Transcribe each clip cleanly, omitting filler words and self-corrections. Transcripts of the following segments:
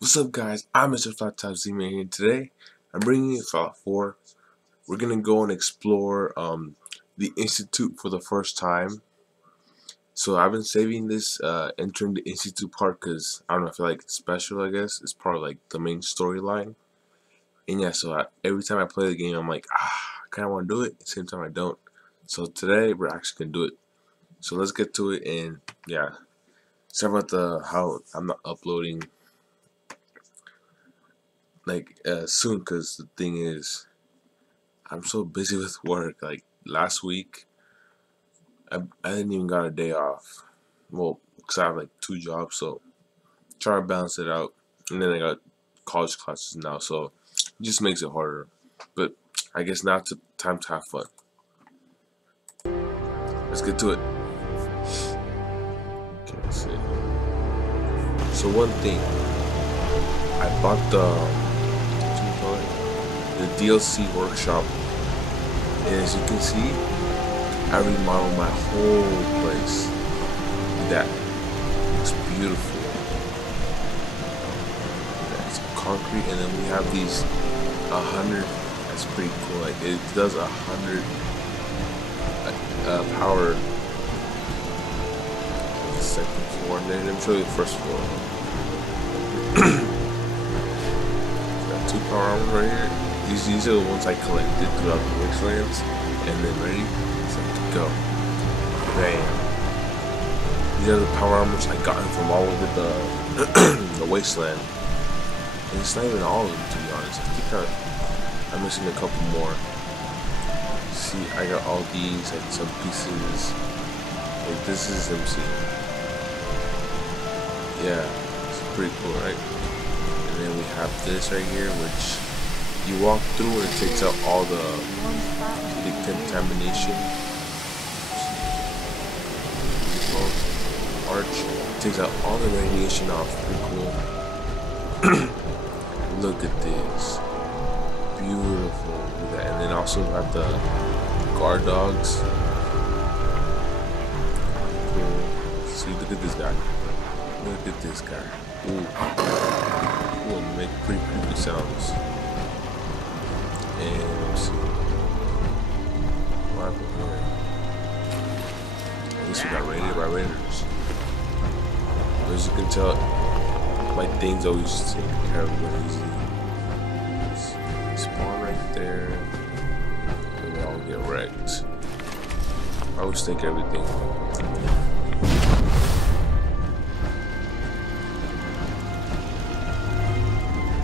What's up, guys? I'm Mr. Flat Top Z-Man here. Today, I'm bringing you Fallout 4. We're gonna go and explore the Institute for the first time. So I've been saving this entering the Institute part because I don't know, I feel like it's special. I guess it's part of like the main storyline. And yeah, so every time I play the game, I'm like, I kind of want to do it. At the same time, I don't. So today, we're actually gonna do it. So let's get to it. And yeah, sorry about how I'm not uploading like soon, because the thing is, I'm so busy with work. Like last week, I didn't even got a day off. Well, because I have like 2 jobs, so try to balance it out. And then I got college classes now, so it just makes it harder. But I guess now it's time to have fun. Let's get to it. Okay, let's see. So one thing, I bought what do you call it? The DLC workshop, and as you can see, I remodeled my whole place. That looks beautiful. That's concrete, and then we have these 100. That's pretty cool. Like it does 100 power. The second floor, and then let me show you the first floor. Got 2 power armors right here. These are the ones I collected throughout the wastelands, and then ready, set to go. Bam. These are the power armors I gotten from all over the wasteland. And it's not even all of them, to be honest. I think I'm missing a couple more. See, I got all these, like some pieces. Like this is them, see. Yeah, it's pretty cool, right? And then we have this right here, which you walk through and it takes out all the contamination. Arch. It takes out all the radiation off. Pretty cool. Look at this. Beautiful. Look at that. And then also we have the guard dogs. Cool. See, look at this guy. Look at this guy. Ooh. Ooh, and make pretty creepy sounds. And let's see. What happened here? At least we got raided by raiders. As you can tell, my things always take care of them easy. Spawn right there. And they all get wrecked. I always take everything.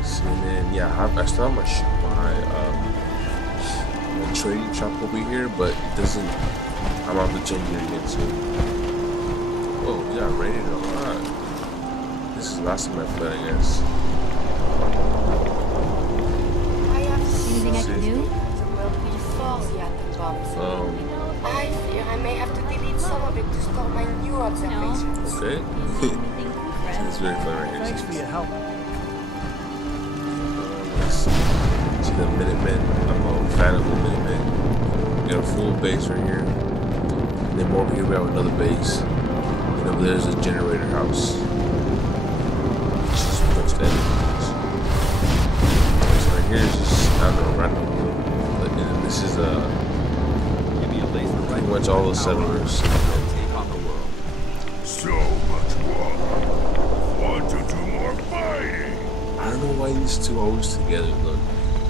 So then, yeah, I still have my trading shop over here, but it doesn't. I'm about to change it again soon. Oh, we got raided a lot. This is the last time I played, I guess. Anything I can do? I fear I may have to delete some of it to store my new observations. Okay. It's very fun right here. Thanks for your help. See the Minutemen. I'm a fan of the Minutemen. We got a full base right here. And then over here we have another base. And over there's a generator house. Which is most enemies. So right here is just, I don't know, random. But then this is pretty much all the settlers. So much war. Want to do more fighting? I don't know why these two are always together. Look,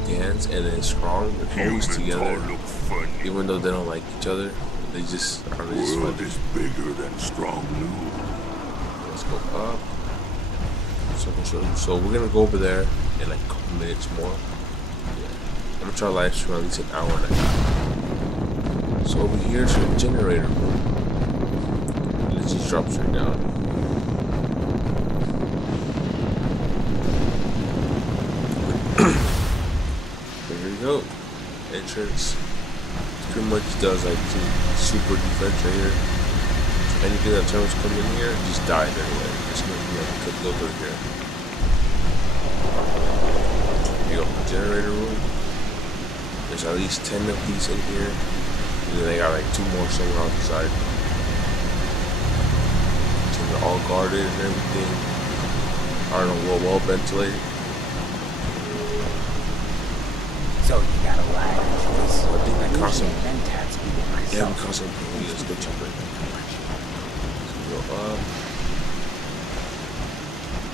Dance and then Strong, they're always together. Look funny. Even though they don't like each other, they just are just World funny. is bigger than Strong knew. Let's go up. So I can show you. So we're gonna go over there in like a couple minutes more. Yeah. I'm gonna try to live stream at least an hour and a half. So over here is a generator room. And it just drops right down. There you go. Entrance. It pretty much does like super defense right here. So anything that turns come in here just dies anyway. It's gonna be like a go through here. Here you go, generator room. There's at least 10 of these in here. And then they got like 2 more somewhere on the side. So they're all guarded and everything. are well ventilated. So you got a lie. I think we caught some. Mentats be myself. Yeah, we caught some police. Let's go check it. So go up.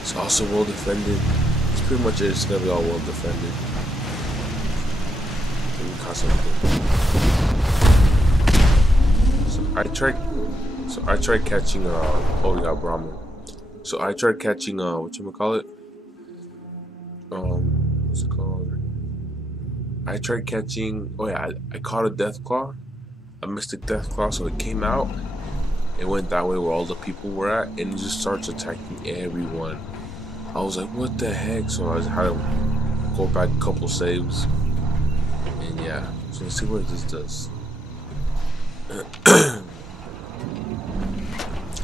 It's also well defended. It's pretty much it. It's gonna be all well defended. Then we caught something. So I tried catching oh, we got Brahmin. So I tried catching whatchamacallit? What's it called? I tried catching, oh yeah, I caught a Deathclaw, a Mystic Deathclaw, so it came out, it went that way where all the people were at, and it just starts attacking everyone. I was like, what the heck? So I had to go back a couple saves, and yeah, so let's see what this does.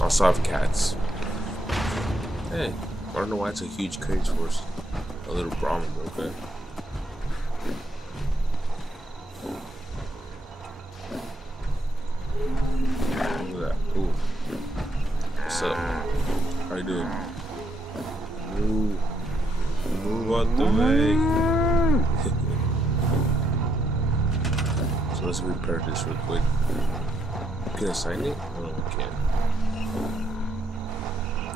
Also have cats. Hey, I don't know why it's a huge cage for a little Brahmin, okay? Look at that. Ooh. What's up? How you doing? Move. Move out the way. So let's repair this real quick. Can I sign it? Oh, no, we can't.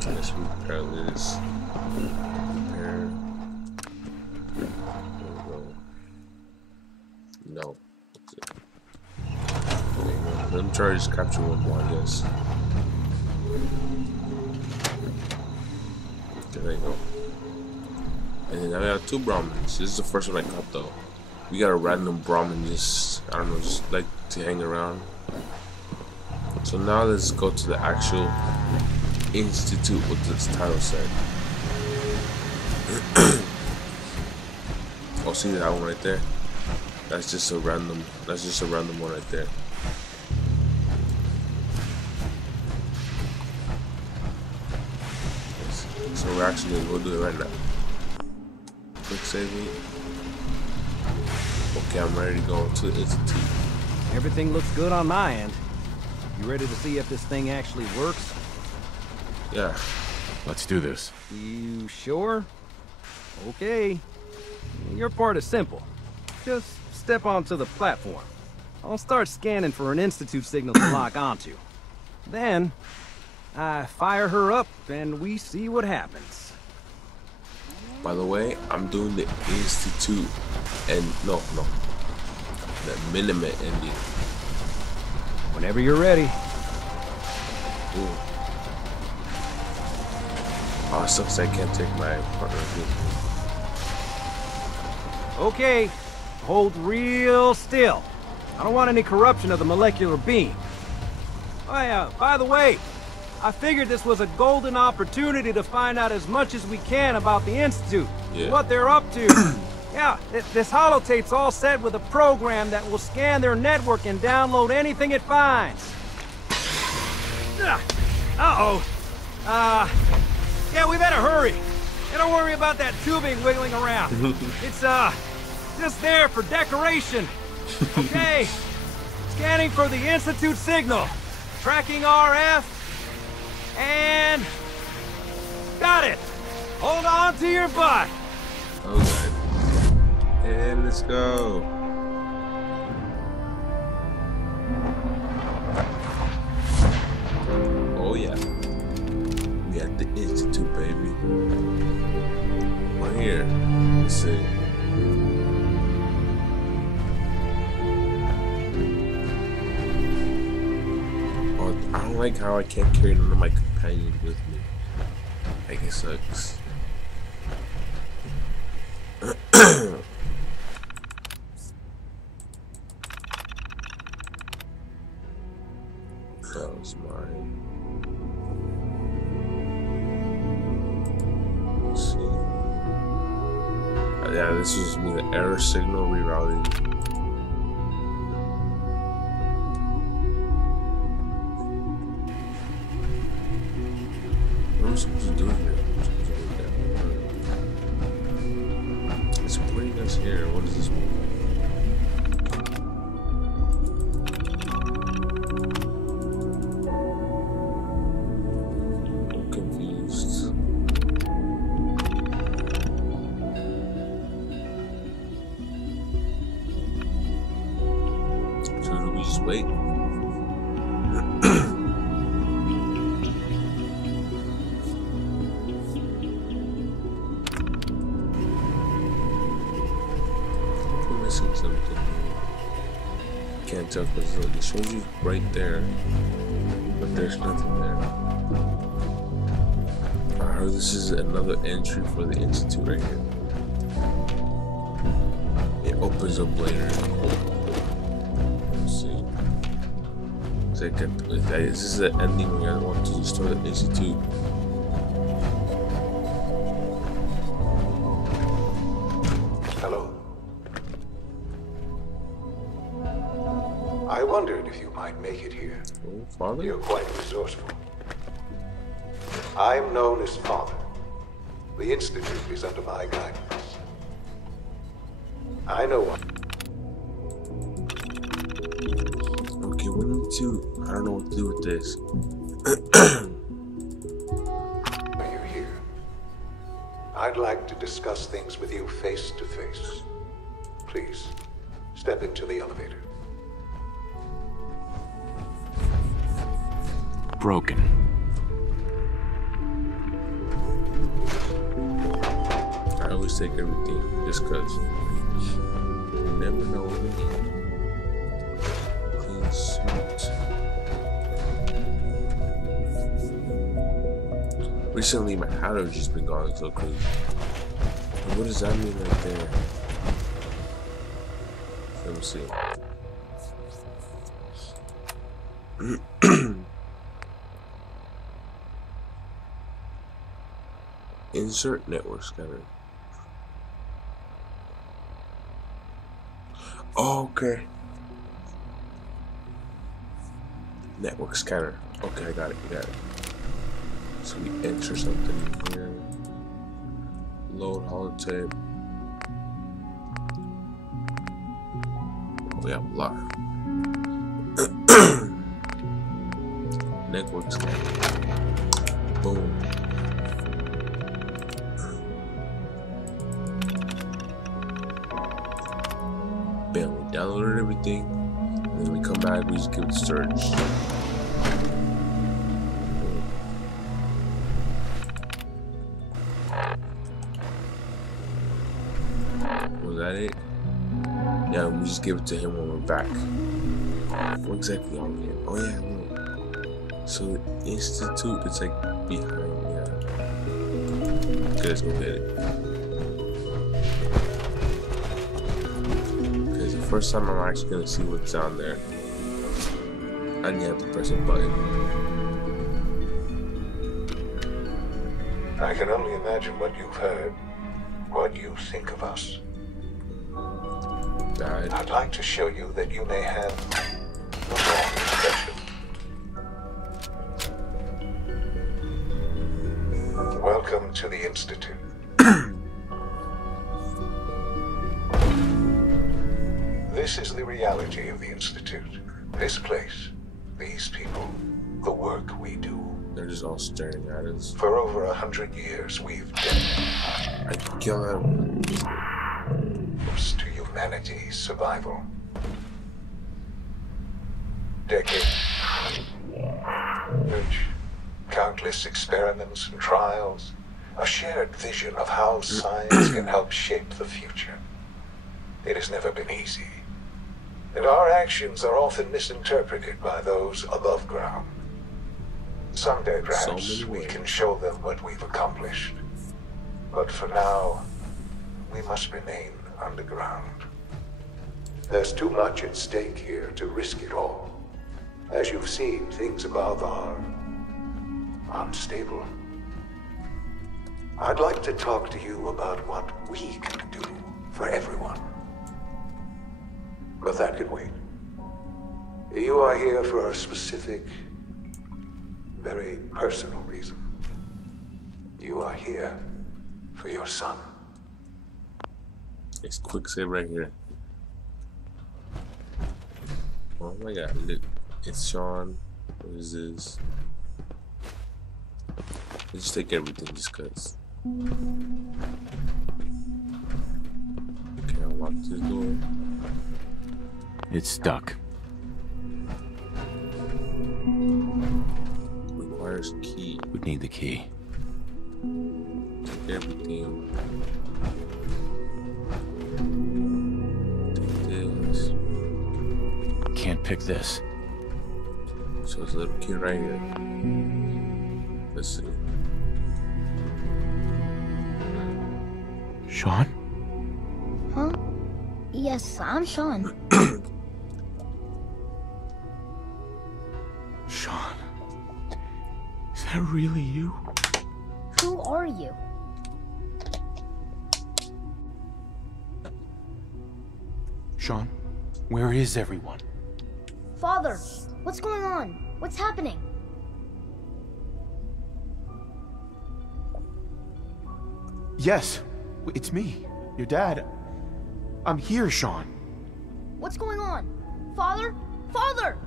Let's repair this. Repair. There we go. No. That's it. There you go. Let me try to just capture one more, I guess. Okay, there you go. And then I got 2 Brahmins. This is the first one I caught though. We got a random Brahmin just, I don't know, just like to hang around. So now let's go to the actual institute, what this title said. Oh, see that one right there? That's just a random one right there. So we're actually gonna go do it right now. Quick save me. Okay, I'm ready to go to the institute. Everything looks good on my end. You ready to see if this thing actually works? Yeah. Let's do this. You sure? Okay. Your part is simple. Just step onto the platform. I'll start scanning for an Institute signal to lock onto. Then, I fire her up and we see what happens. By the way, I'm doing the institute and no. The Minimet ending. Whenever you're ready. Ooh. Oh, it sucks I can't take my partner with me. Okay, hold real still. I don't want any corruption of the molecular beam. Oh yeah, by the way, I figured this was a golden opportunity to find out as much as we can about the Institute, what they're up to. Yeah, this holotape's all set with a program that will scan their network and download anything it finds. Uh-oh. Yeah, we better hurry. And don't worry about that tubing wiggling around. It's, just there for decoration. Okay. Scanning for the Institute signal. Tracking RF. And... got it. Hold on to your butt. Okay. And let's go. Oh yeah. We at the Institute, baby. We're here. Let's see. Oh, I don't like how I can't carry none of my companions with me. Like it sucks. That was mine. Let's see. Yeah, this was me, the error signal rerouting. What am I supposed to do here? It's putting us here. What does this mean? I'm confused. wait. We're missing something. Can't tell because it shows you right there, but there's nothing there. I heard this is another entry for the Institute right here. It opens up later. Let's see. This is the ending where I want to destroy the Institute. Hello. I wondered if you might make it here. Oh, Father? You're quite resourceful. I'm known as Father. The Institute is under my guidance. I know what. Okay, we need to. I don't know what to do with this. You're here. I'd like to discuss things with you face to face. Please, step into the elevator. Broken. I always take everything just cause. You never know. Clean suit. Recently, my allergies just been going so crazy. And what does that mean right there? Let me see. Insert network scanner. Oh, okay. Network scanner. Okay, I got it. So we enter something here. Load holotape. Oh, we have a lot. Network scanner. Boom. Bam, we downloaded everything, and then we come back, we just give it storage. Was that it? Yeah, we just give it to him when we're back. What exactly are we in? Oh yeah, look. So the Institute, it's like behind, yeah. Okay, let's go get it. First time I'm actually gonna see what's down there. And you have to press a button. I can only imagine what you've heard, what you think of us. Died. I'd like to show you that you may have a wrong impression. Welcome to the Institute. This is the reality of the Institute. This place, these people, the work we do. They're just all staring at us. For over 100 years, we've I got to humanity's survival. Decades, countless experiments and trials, a shared vision of how science can help shape the future. It has never been easy. And our actions are often misinterpreted by those above ground. Someday, perhaps, we can show them what we've accomplished. But for now, we must remain underground. There's too much at stake here to risk it all. As you've seen, things above are unstable. I'd like to talk to you about what we can do for everyone. But that can wait. You are here for a specific, very personal reason. You are here for your son. It's quick save right here. Oh my god, look. It's Sean. What is this? Let's just take everything just cause. Okay, I'll lock this door. It's stuck. key. Take everything. Take this. Can't pick this. So it's a little key right here. Let's see. Sean? Huh? Yes, I'm Sean. Sean? Is that really you? Who are you? Sean, where is everyone? Father, what's going on? What's happening? Yes, it's me, your dad. I'm here, Sean. What's going on? Father? Father!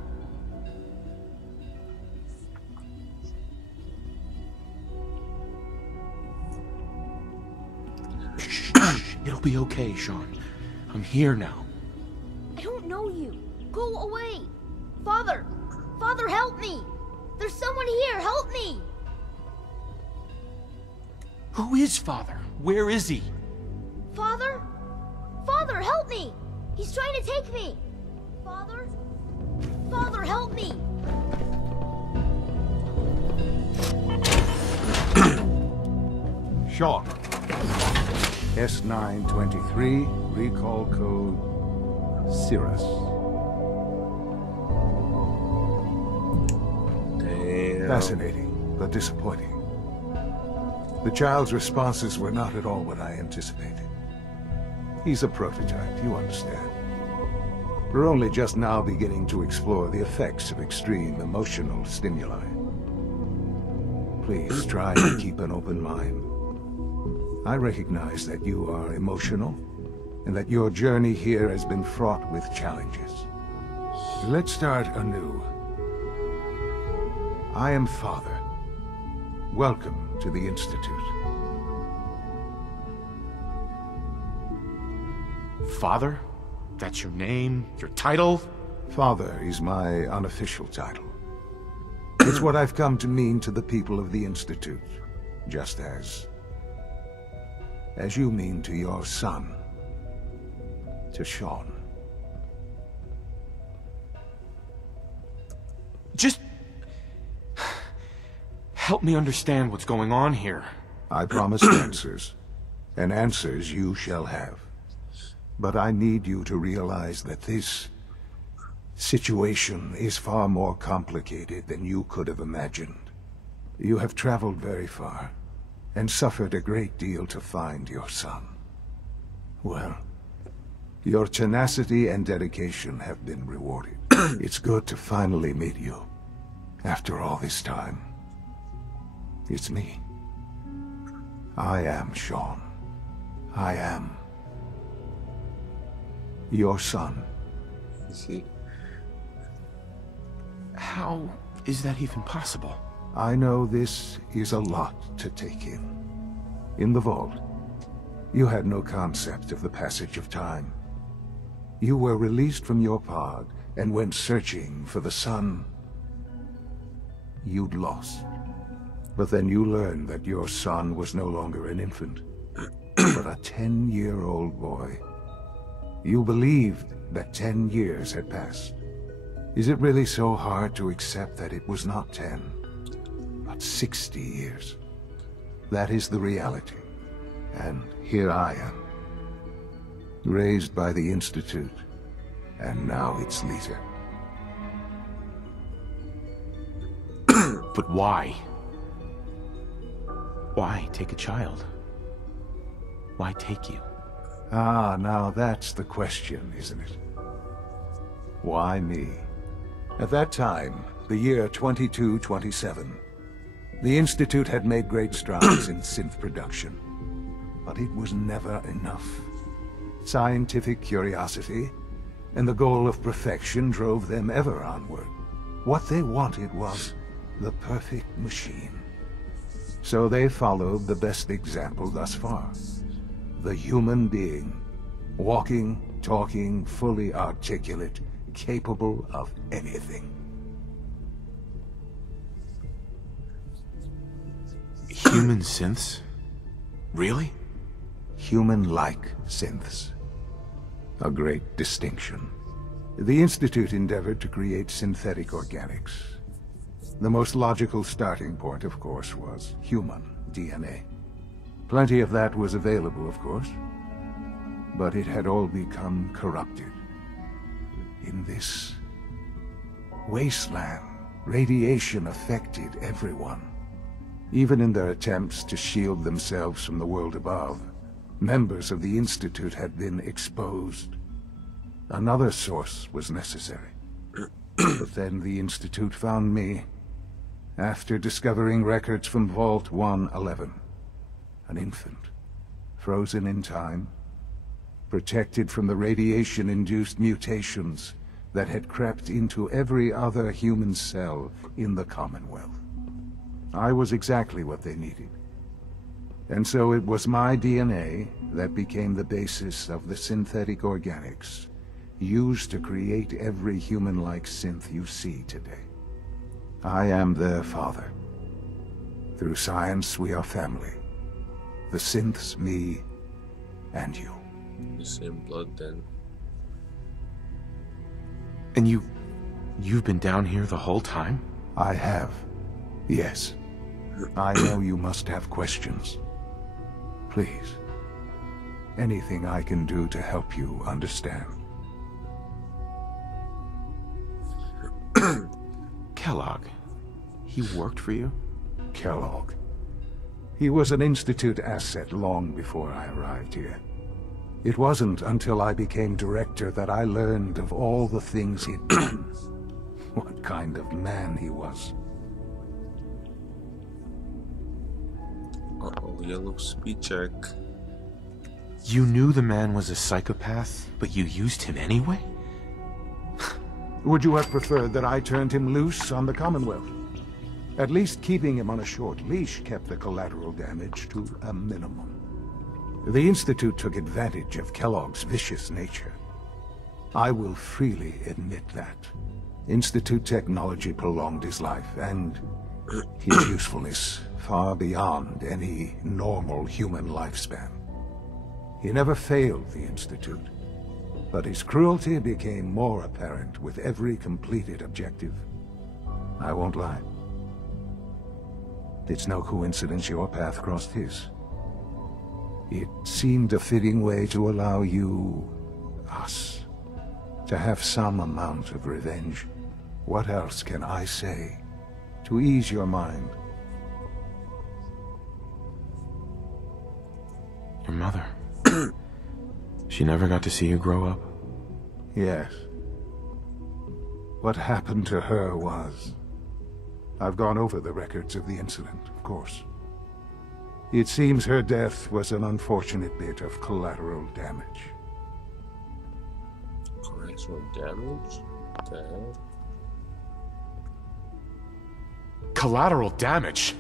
Shh, it'll be okay, Sean. I'm here now. I don't know you. Go away. Father! Father, help me! There's someone here, help me! Who is Father? Where is he? Father? Father, help me! He's trying to take me! Father? Father, help me! Sean. S923, recall code Cirrus. Damn. Fascinating, but disappointing. The child's responses were not at all what I anticipated. He's a prototype, you understand. We're only just now beginning to explore the effects of extreme emotional stimuli. Please try to keep an open mind. I recognize that you are emotional, and that your journey here has been fraught with challenges. Let's start anew. I am Father. Welcome to the Institute. Father? That's your name? Your title? Father is my unofficial title. It's what I've come to mean to the people of the Institute, just as you mean to your son, to Sean. Just help me understand what's going on here. I promised answers, and answers you shall have. But I need you to realize that this situation is far more complicated than you could have imagined. You have traveled very far, and suffered a great deal to find your son. Well, your tenacity and dedication have been rewarded. It's good to finally meet you, after all this time. It's me. I am Sean. I am your son. You see? How is that even possible? I know this is a lot to take in. In the vault, you had no concept of the passage of time. You were released from your pod and went searching for the son you'd lost. But then you learned that your son was no longer an infant, but a 10-year-old boy. You believed that 10 years had passed. Is it really so hard to accept that it was not 10, but 60 years? That is the reality. And here I am, raised by the Institute, and now its leader. But why? Why take a child? Why take you? Ah, now that's the question, isn't it? Why me? At that time, the year 2227, the Institute had made great strides in synth production. But it was never enough. Scientific curiosity and the goal of perfection drove them ever onward. What they wanted was the perfect machine. So they followed the best example thus far. The human being. Walking, talking, fully articulate, capable of anything. Human synths? Really? Human-like synths. A great distinction. The Institute endeavored to create synthetic organics. The most logical starting point, of course, was human DNA. Plenty of that was available, of course, but it had all become corrupted. In this wasteland, radiation affected everyone. Even in their attempts to shield themselves from the world above, members of the Institute had been exposed. Another source was necessary. But then the Institute found me, after discovering records from Vault 111. An infant, frozen in time, protected from the radiation-induced mutations that had crept into every other human cell in the Commonwealth. I was exactly what they needed. And so it was my DNA that became the basis of the synthetic organics used to create every human-like synth you see today. I am their father. Through science, we are family. The synths, me, and you. The same blood, then. And you've been down here the whole time? I have. Yes. I know you must have questions. Please. Anything I can do to help you understand. Kellogg. He worked for you? Kellogg. He was an Institute asset long before I arrived here. It wasn't until I became director that I learned of all the things he'd done. What kind of man he was. Uh-oh, yellow speed check. You knew the man was a psychopath, but you used him anyway? Would you have preferred that I turned him loose on the Commonwealth? At least keeping him on a short leash kept the collateral damage to a minimum. The Institute took advantage of Kellogg's vicious nature. I will freely admit that. Institute technology prolonged his life, and his usefulness far beyond any normal human lifespan. He never failed the Institute, but his cruelty became more apparent with every completed objective. I won't lie. It's no coincidence your path crossed his. It seemed a fitting way to allow you, us, to have some amount of revenge. What else can I say to ease your mind? Your mother. She never got to see you grow up? Yes. What happened to her was... I've gone over the records of the incident, of course. It seems her death was an unfortunate bit of collateral damage. Collateral damage? What the hell? Collateral damage?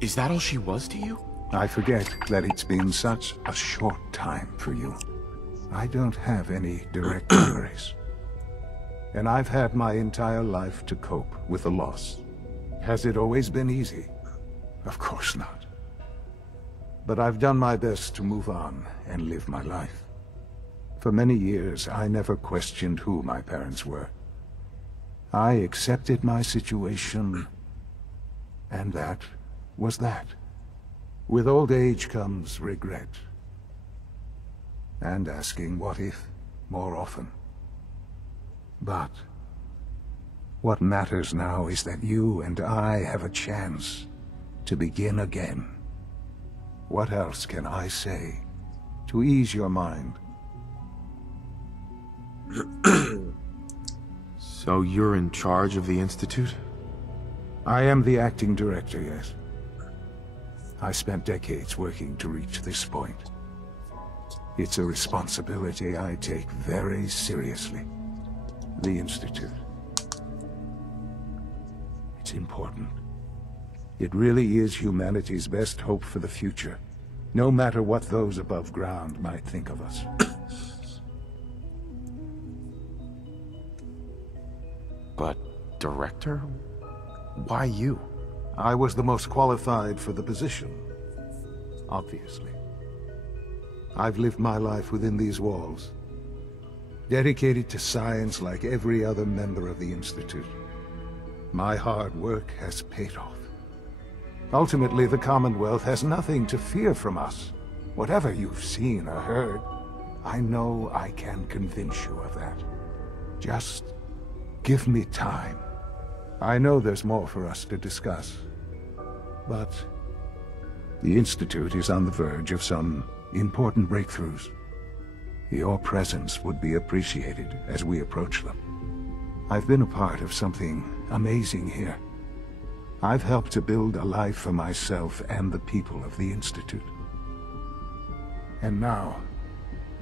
Is that all she was to you? I forget that it's been such a short time for you. I don't have any direct memories. And I've had my entire life to cope with the loss. Has it always been easy? Of course not. But I've done my best to move on and live my life. For many years, I never questioned who my parents were. I accepted my situation, and that was that. With old age comes regret. And asking what if more often. But what matters now is that you and I have a chance to begin again. What else can I say to ease your mind? So you're in charge of the Institute? I am the acting director, yes. I spent decades working to reach this point. It's a responsibility I take very seriously. The Institute. It's important. It really is humanity's best hope for the future, no matter what those above ground might think of us. But, Director? Why you? I was the most qualified for the position, obviously. I've lived my life within these walls, dedicated to science like every other member of the Institute. My hard work has paid off. Ultimately, the Commonwealth has nothing to fear from us. Whatever you've seen or heard, I know I can convince you of that. Just give me time. I know there's more for us to discuss, but the Institute is on the verge of some important breakthroughs. Your presence would be appreciated as we approach them. I've been a part of something amazing here. I've helped to build a life for myself and the people of the Institute. And now,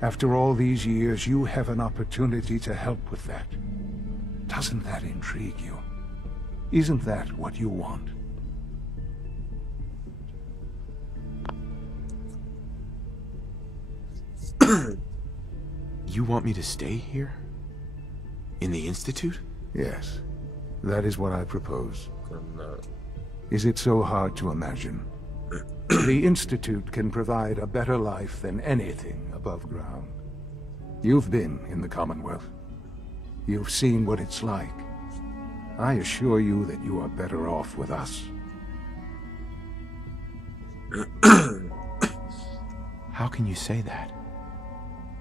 after all these years, you have an opportunity to help with that. Doesn't that intrigue you? Isn't that what you want? You want me to stay here? In the Institute? Yes, that is what I propose. I'm not. Is it so hard to imagine? The Institute can provide a better life than anything above ground. You've been in the Commonwealth. You've seen what it's like. I assure you that you are better off with us. How can you say that?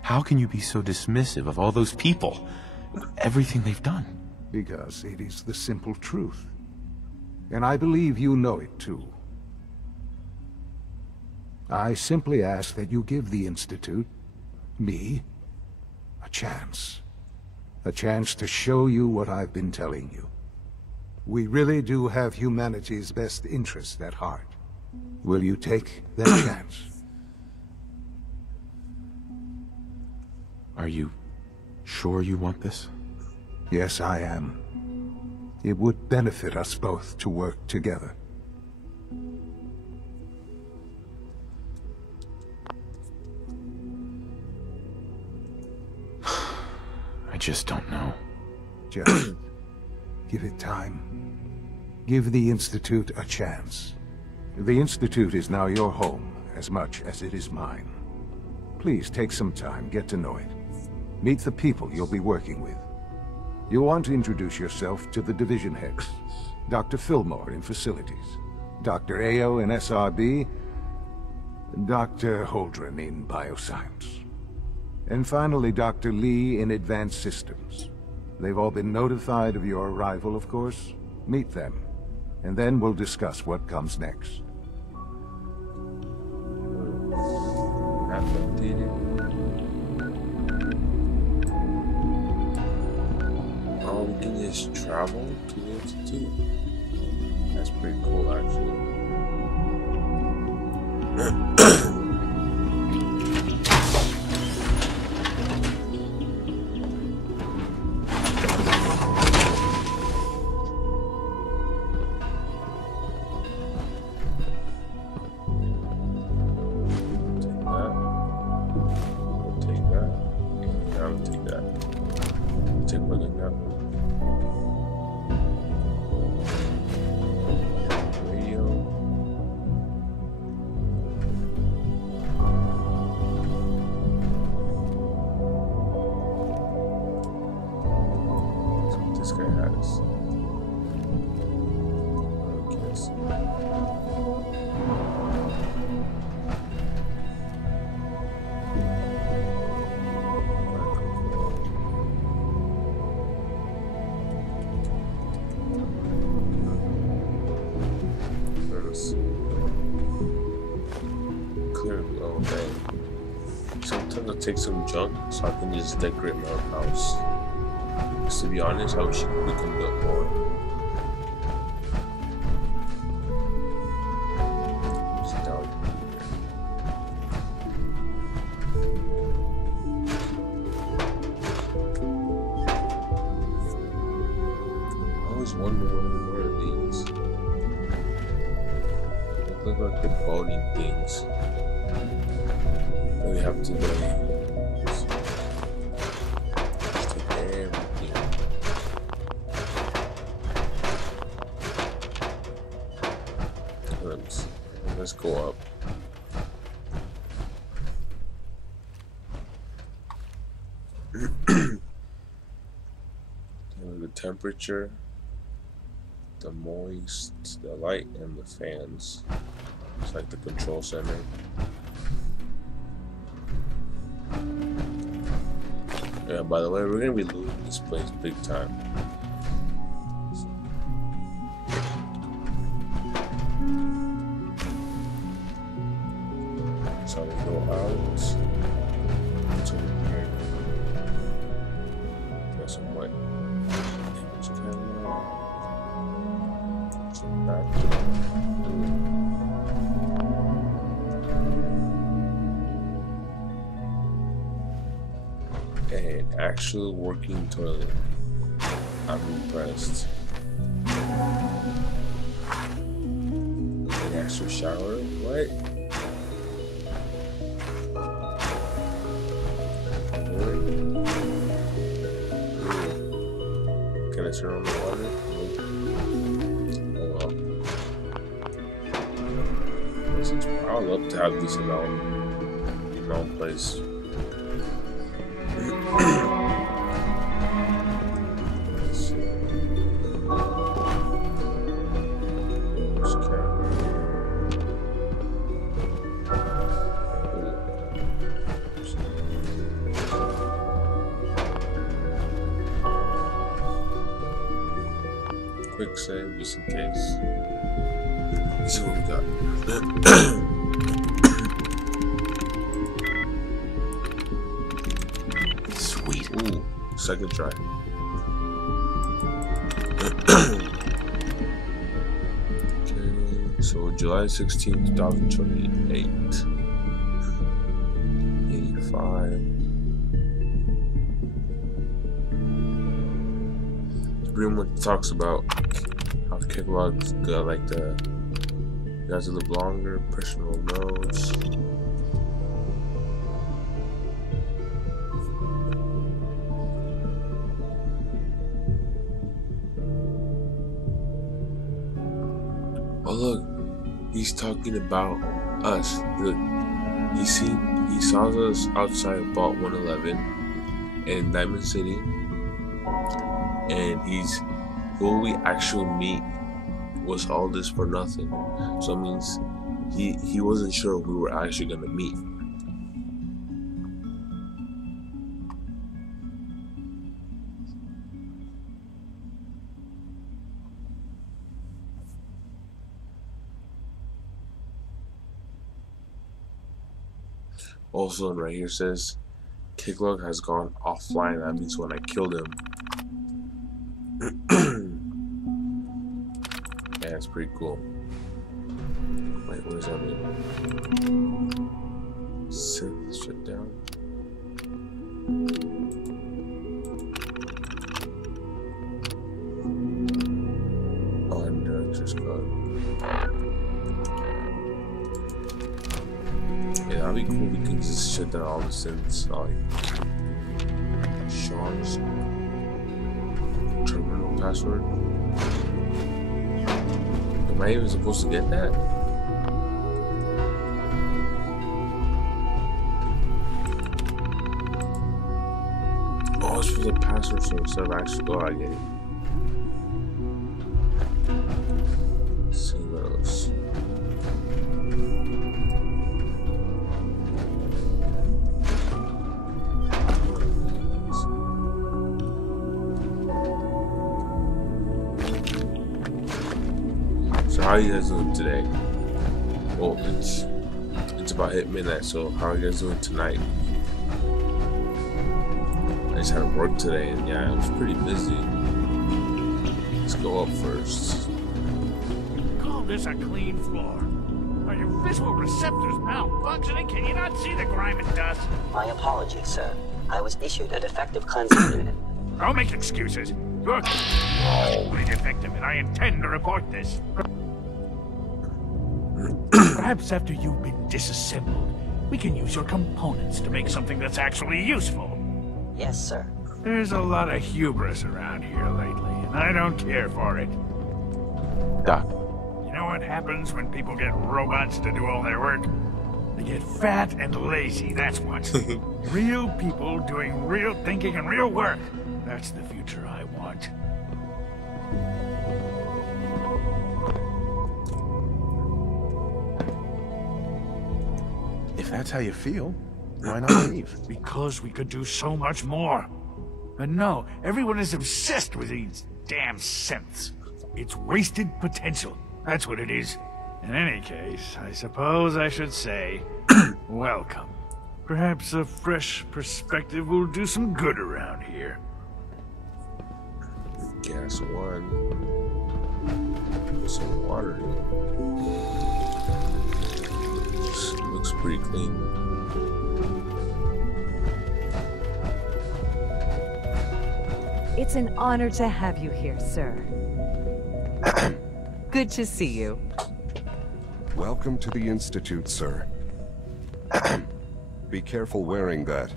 How can you be so dismissive of all those people? Everything they've done? Because it is the simple truth. And I believe you know it too. I simply ask that you give the Institute, me, a chance. A chance to show you what I've been telling you. We really do have humanity's best interest at heart. Will you take that chance? Are you sure you want this? Yes, I am. It would benefit us both to work together. I just don't know. Just give it time. Give the Institute a chance. The Institute is now your home as much as it is mine. Please take some time, get to know it. Meet the people you'll be working with. You want to introduce yourself to the division heads. Dr. Fillmore in facilities, Dr. Ayo in SRB, Dr. Holdren in bioscience. And finally, Dr. Lee in advanced systems. They've all been notified of your arrival, of course. Meet them, and then we'll discuss what comes next. We can just travel to the Institute. That's pretty cool, actually. Sometimes I'll take some junk so I can just decorate my own house. Because to be honest, I wish we could build more. Just down I always wonder what are these. They look like the boating things. We have to go. Just take everything. go up. The temperature, the moist, the light, and the fans. It's like the control center. Yeah, by the way, we're gonna be looting this place big time. So we go out to here. Got some white image camera. Some background. An actual working toilet. I'm impressed. An actual shower? What? Can I turn on the water? Oh well. I would love to have this in my own place. Quick save just in case. Let's see what we got. Sweet. Ooh, second try. Okay, so July 16th, 2028. 85. Pretty much talks about how Kicklog's got like the guys that live longer, personal notes. Oh look, he's talking about us. Look, he saw us outside of Vault 111 in Diamond City. And who we actually meet was all this for nothing. So it means he wasn't sure we were actually gonna meet. Also, right here says Kicklog has gone offline. That means when I killed him. Yeah, it's pretty cool. Wait, what does that mean? Synth shut down. Oh, director's code. Yeah, that'd be cool. We can just shut down all the synths. Like Sean's terminal password. Am I even supposed to get that? Oh, it's for the password, so instead of actually, oh, I get it. Let's see what else. So how are you guys doing today? Well, it's about hit midnight, so how are you guys doing tonight? I just had to work today, and yeah, it was pretty busy. Let's go up first. Call this a clean floor. Are your visual receptors malfunctioning? Can you not see the grime and dust? My apologies, sir. I was issued a defective cleansing unit. Don't make excuses. You're grossly defective, and I intend to report this. Perhaps after you've been disassembled, we can use your components to make something that's actually useful. Yes, sir. There's a lot of hubris around here lately, and I don't care for it. Doc. You know what happens when people get robots to do all their work? They get fat and lazy, that's what. Real people doing real thinking and real work. That's the future I want. If that's how you feel, why not leave? Because we could do so much more. But no, everyone is obsessed with these damn synths. It's wasted potential. That's what it is. In any case, I suppose I should say, welcome. Perhaps a fresh perspective will do some good around here. Gas one. Put some water in. This looks pretty clean. It's an honor to have you here, sir. Good to see you. Welcome to the Institute, sir. Be careful wearing that.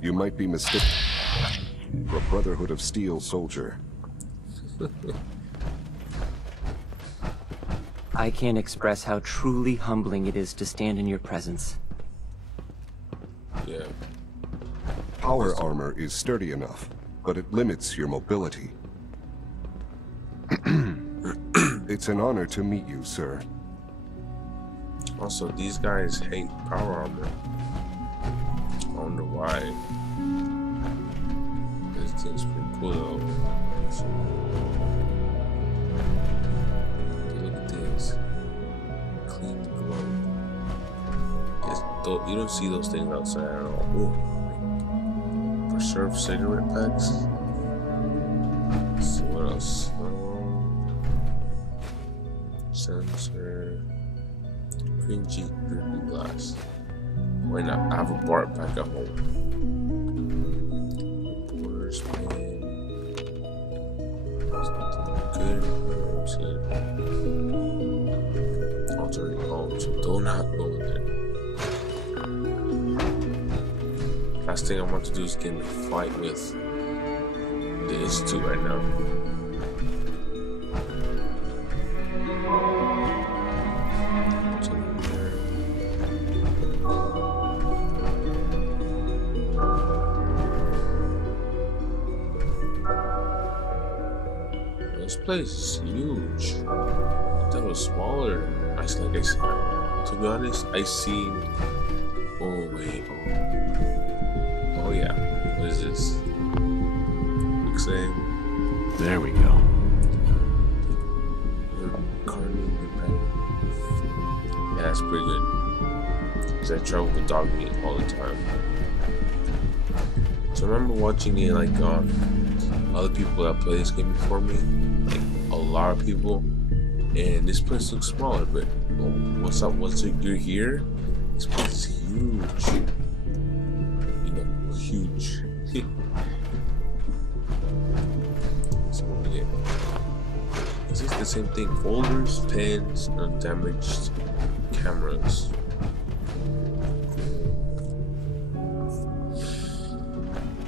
You might be mistaken for a Brotherhood of Steel soldier. I can't express how truly humbling it is to stand in your presence. Yeah. Power armor is sturdy enough, but it limits your mobility. It's an honor to meet you, sir. Also, these guys hate power armor. I wonder why. This thing's pretty cool though. So, look at this. Clean glow. Yes, you don't see those things outside at all. Ooh. Preserved cigarette packs. Let's see what else. Sensor. Green Jeep drinking glass. Why not? I have a bar pack at home. Reporter's pen. There's nothing good. Oh, it's already home, so do not go in there. Last thing I want to do is get in a fight with the Institute right now. This place is huge. I thought it was smaller. To be honest, I seen. Oh wait. Oh yeah. What is this? Quick save. There we go. Yeah, that's pretty good. Cause I travel with dog meat all the time. So I remember watching it like on other people that play this game before me. Like a lot of people, and this place looks smaller, but once you're here, this place is huge. You know, huge. So yeah, is this the same thing? Folders, pens, undamaged cameras.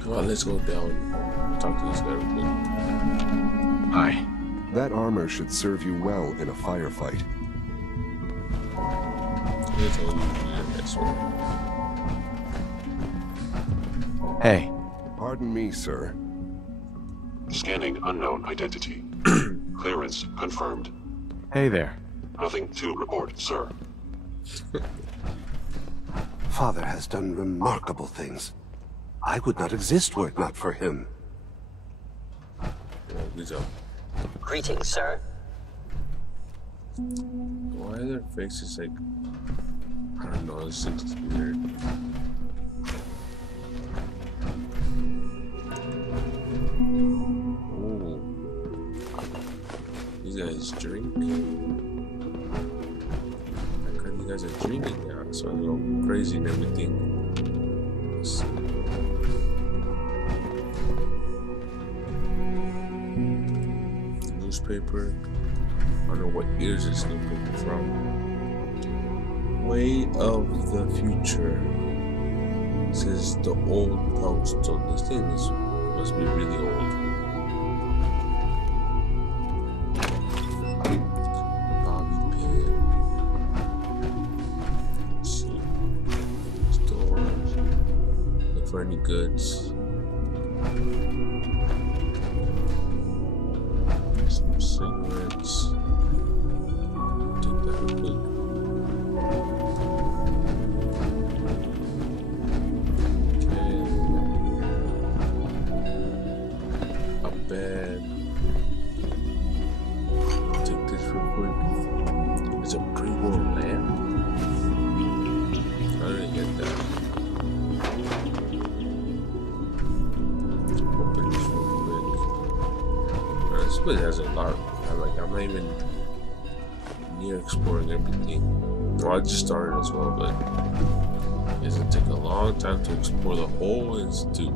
Come on, let's go down. Talk to this guy real quick. Hi. That armor should serve you well in a firefight. Hey. Pardon me, sir. Scanning unknown identity. Clearance confirmed. Hey there. Nothing to report, sir. Father has done remarkable things. I would not exist were it not for him. Greetings, sir. Why are their faces like... I don't know, this looks weird. Ooh. These guys drink? How come you guys are drinking now? So I go crazy and everything. Let's see. Newspaper. I don't know what year is this newspaper from. Way of the Future. This is the old post, so this thing must be really old. Bobby pin. for any goods. Some cigarettes. Take that real quick. Okay. A bed. Take this real quick. It's a pre-war lamp. I didn't get that. Open this real quick. This place has a lot. I'm not even near exploring everything. Well, I just started as well, but it's gonna take a long time to explore the whole institute.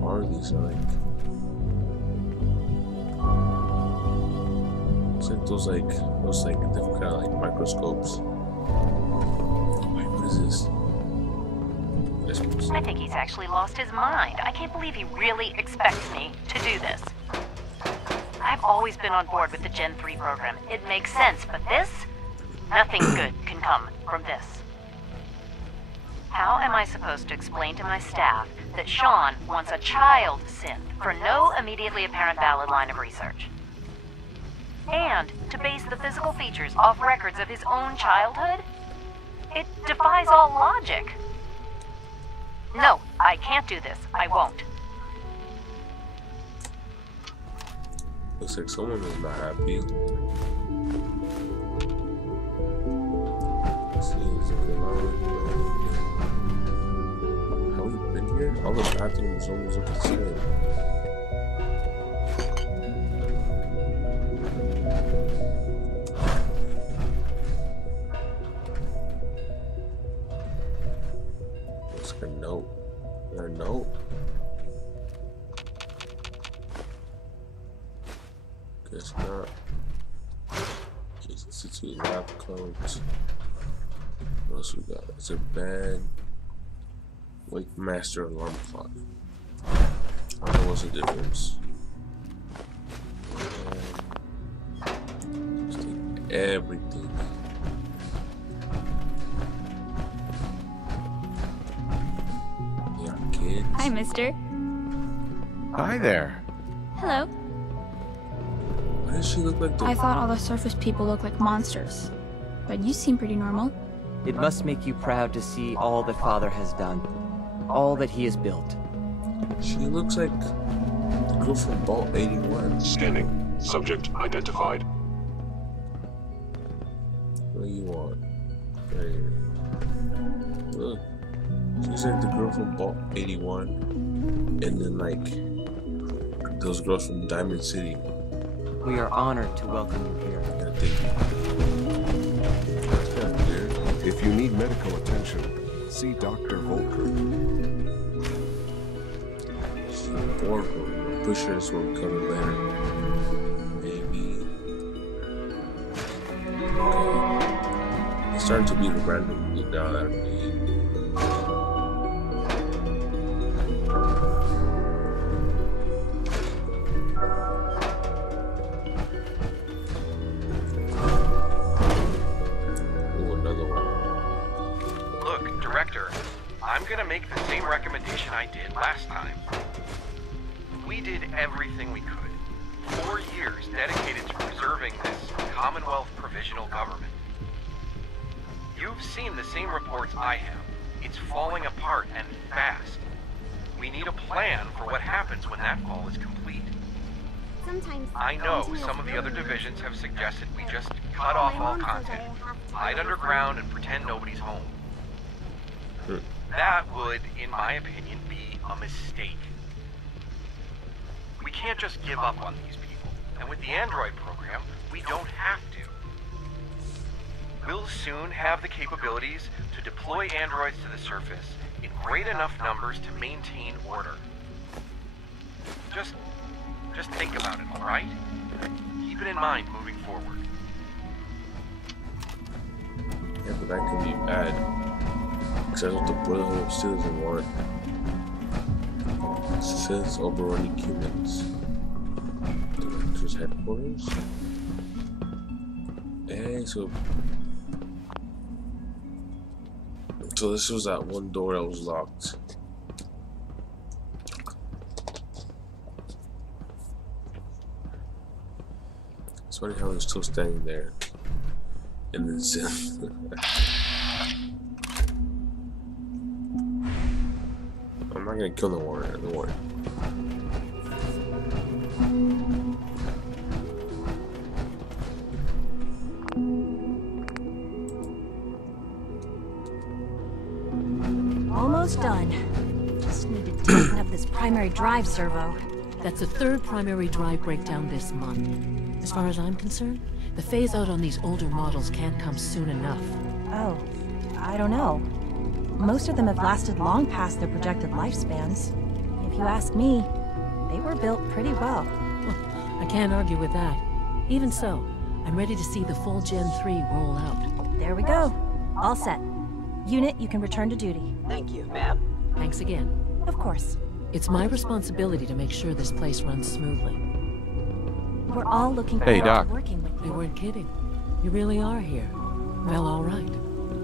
What are these like? It's like those different kind of like microscopes. Wait, what is this? I think he's actually lost his mind. I can't believe he really expects me to do this. I've always been on board with the Gen 3 program. It makes sense, but this? Nothing good can come from this. How am I supposed to explain to my staff that Sean wants a child synth for no immediately apparent valid line of research? And to base the physical features off records of his own childhood? It defies all logic. No, I can't do this. I won't. Looks like someone is not happy. Have we been here? All the bathrooms almost look the same. Looks like a note. Is there a note? Guess not. Institute lab codes. What else we got? It's a bed. Wake master alarm clock. I don't know what's the difference. Just take everything. Yeah, kids. Hi, mister. Hi there. Hello. Why does she look like the... I thought all the surface people looked like monsters, but you seem pretty normal. It must make you proud to see all that Father has done. All that he has built. She looks like the girl from Vault 81. Scanning. Subject identified. What do you want? Right here. Look. She's like the girl from Vault 81. And then like those girls from Diamond City. We are honored to welcome you here. Yeah, thank you. If you need medical attention, see Dr. Volker. She's in the boardroom. I'm pretty sure this one will come later. Maybe. Okay. It's starting to be the random loot now that I need. I'm gonna make the same recommendation I did last time. We did everything we could. 4 years dedicated to preserving this Commonwealth provisional government. You've seen the same reports I have. It's falling apart and fast. We need a plan for what happens when that fall is complete. Sometimes I know some of the other divisions have suggested we just cut off all contact, hide underground, and pretend nobody's home. That would, in my opinion, be a mistake. We can't just give up on these people, and with the android program, we don't have to. We'll soon have the capabilities to deploy androids to the surface in great enough numbers to maintain order. Just think about it, all right? Keep it in mind moving forward. Yeah, but that could be bad. Because that's what the Brotherhood still doesn't want. It says overrunning humans. Director's headquarters. Hey, so So this was that one door that was locked. It's funny how they're still standing there. And then I'm not gonna kill the warrior, don't worry. Almost done. Just need to tighten up this primary drive servo. That's the third primary drive breakdown this month. As far as I'm concerned, the phase out on these older models can't come soon enough. Oh, I don't know. Most of them have lasted long past their projected lifespans. If you ask me, they were built pretty well. I can't argue with that. Even so, I'm ready to see the full Gen 3 roll out. There we go. All set. Unit, you can return to duty. Thank you, ma'am. Thanks again. Of course. It's my responsibility to make sure this place runs smoothly. We're all looking Hey, forward Doc. to working with you. You weren't kidding. You really are here. Well, all right.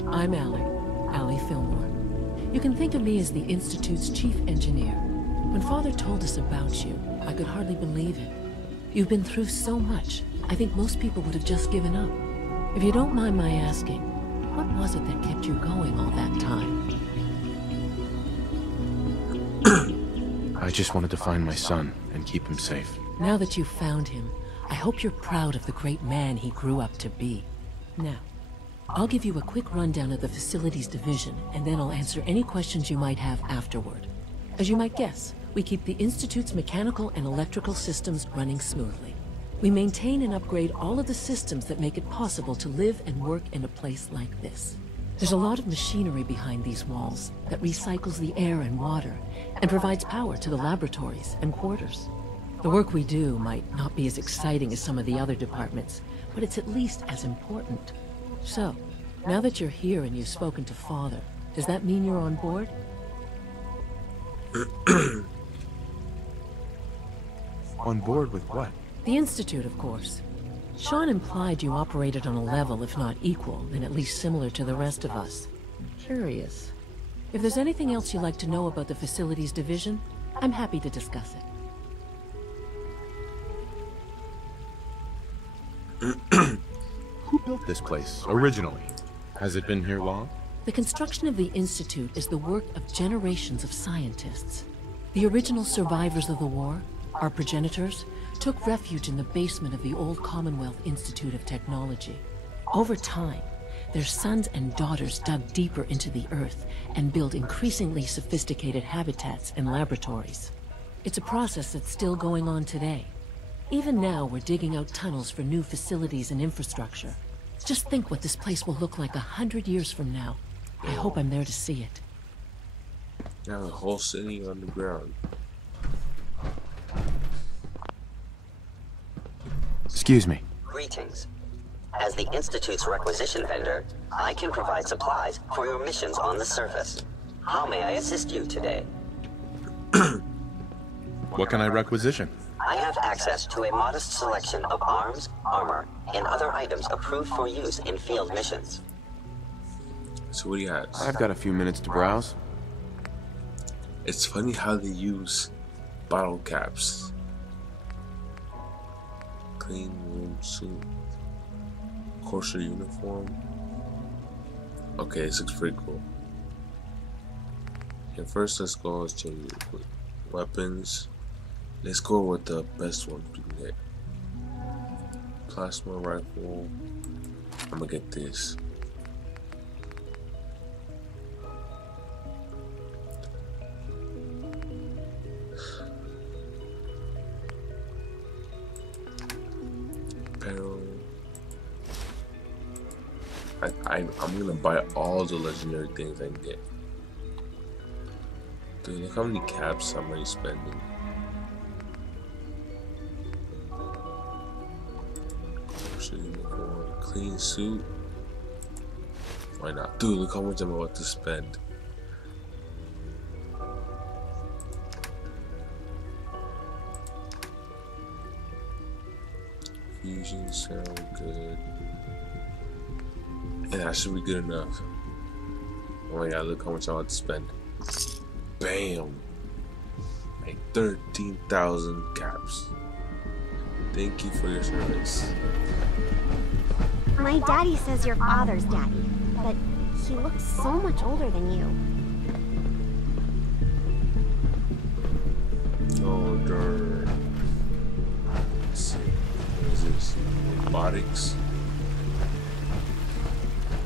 I'm Allie Fillmore. You can think of me as the Institute's chief engineer. When Father told us about you, I could hardly believe it. You've been through so much, I think most people would have just given up. If you don't mind my asking, what was it that kept you going all that time? I just wanted to find my son and keep him safe. Now that you've found him, I hope you're proud of the great man he grew up to be. Now, I'll give you a quick rundown of the Facilities Division, and then I'll answer any questions you might have afterward. As you might guess, we keep the Institute's mechanical and electrical systems running smoothly. We maintain and upgrade all of the systems that make it possible to live and work in a place like this. There's a lot of machinery behind these walls that recycles the air and water and provides power to the laboratories and quarters. The work we do might not be as exciting as some of the other departments, but it's at least as important. So, now that you're here and you've spoken to Father, does that mean you're on board? On board with what? The Institute, of course. Sean implied you operated on a level, if not equal, then at least similar to the rest of us. Curious. If there's anything else you'd like to know about the Facilities Division, I'm happy to discuss it. Who built this place originally? Has it been here long? The construction of the Institute is the work of generations of scientists. The original survivors of the war, our progenitors, took refuge in the basement of the old Commonwealth Institute of Technology. Over time, their sons and daughters dug deeper into the earth and built increasingly sophisticated habitats and laboratories. It's a process that's still going on today. Even now, we're digging out tunnels for new facilities and infrastructure. Just think what this place will look like 100 years from now. I hope I'm there to see it. Now the whole city underground. Excuse me. Greetings. As the Institute's requisition vendor, I can provide supplies for your missions on the surface. How may I assist you today? What can I requisition? I have access to a modest selection of arms, armor, and other items approved for use in field missions. So what do you have? I've got a few minutes to browse. It's funny how they use bottle caps. Clean room suit. Courser uniform. Okay, this looks pretty cool. Okay, first let's go, let's change it. Weapons. Let's go with the best ones we can get. Plasma rifle. I'm gonna get this. Barrel. I'm gonna buy all the legendary things I can get. Dude, look how many caps I'm already spending. Uniform, clean suit. Why not? Dude, look how much I'm about to spend. Fusion sound good. And that should be good enough. Oh my god, look how much I want to spend. Bam! Like 13,000 caps. Thank you for your service. My daddy says your father's daddy, but he looks so much older than you. Older. Let's see. What is this? Robotics.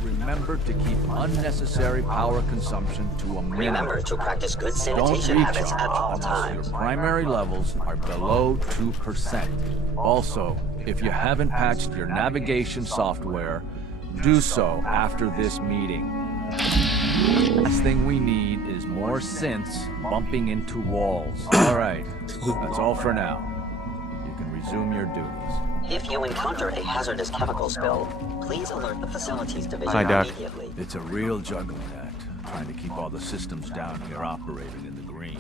Remember to keep unnecessary power consumption to a minimum. Remember to practice good Don't sanitation habits at all recharge unless times. your primary levels are below 2%. Also, if you haven't patched your navigation software, do so after this meeting. Last thing we need is more synths bumping into walls. Alright, that's all for now. You can resume your duties. If you encounter a hazardous chemical spill, please alert the facilities division Hi, Doc. immediately. It's a real juggling act, trying to keep all the systems down here operating in the green.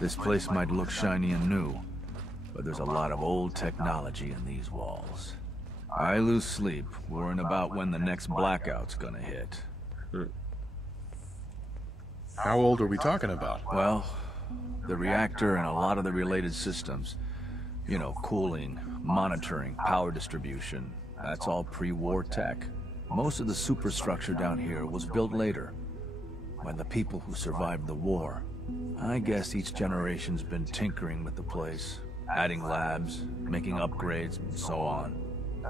This place might look shiny and new, but there's a lot of old technology in these walls. I lose sleep worrying about when the next blackout's gonna hit. How old are we talking about? Well, the reactor and a lot of the related systems. You know, cooling, monitoring, power distribution. That's all pre-war tech. Most of the superstructure down here was built later, when the people who survived the war. I guess each generation's been tinkering with the place, adding labs, making upgrades, and so on.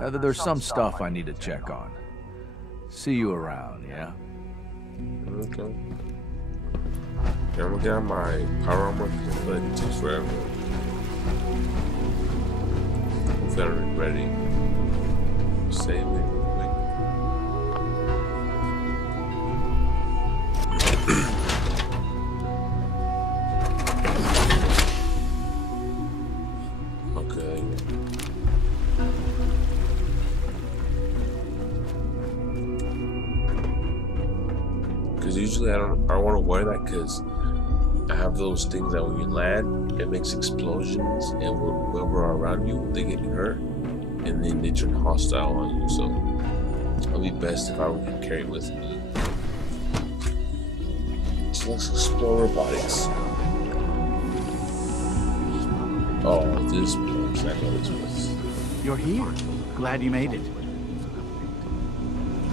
There's some stuff I need to check on. See you around, yeah? Okay. Yeah, I'm gonna get my power armor, but it takes forever. Hopefully I'm ready. Save it real quick. Okay. Because usually I don't want to wear that because I have those things that when you land, it makes explosions, and whoever are around you, they get hurt, and then they turn hostile on you. So it'll be best if I would carry it with me. So let's explore robotics. Oh, this place. I know this place. You're here. Glad you made it. They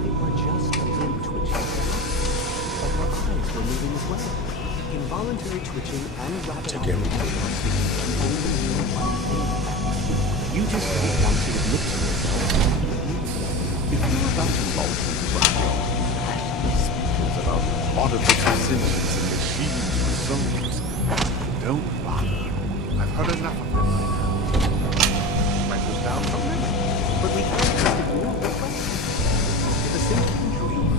were just a little twitching. But her eyes were moving as well. Involuntary twitching and rapid Take care. You just don't want to admit to yourself. If you're about to bolt into Brazil, Speakers about artificial sentience and machines with souls. Don't bother. I've heard enough of them by now. Write this down from them. but we can't just ignore the question. If a synth can dream,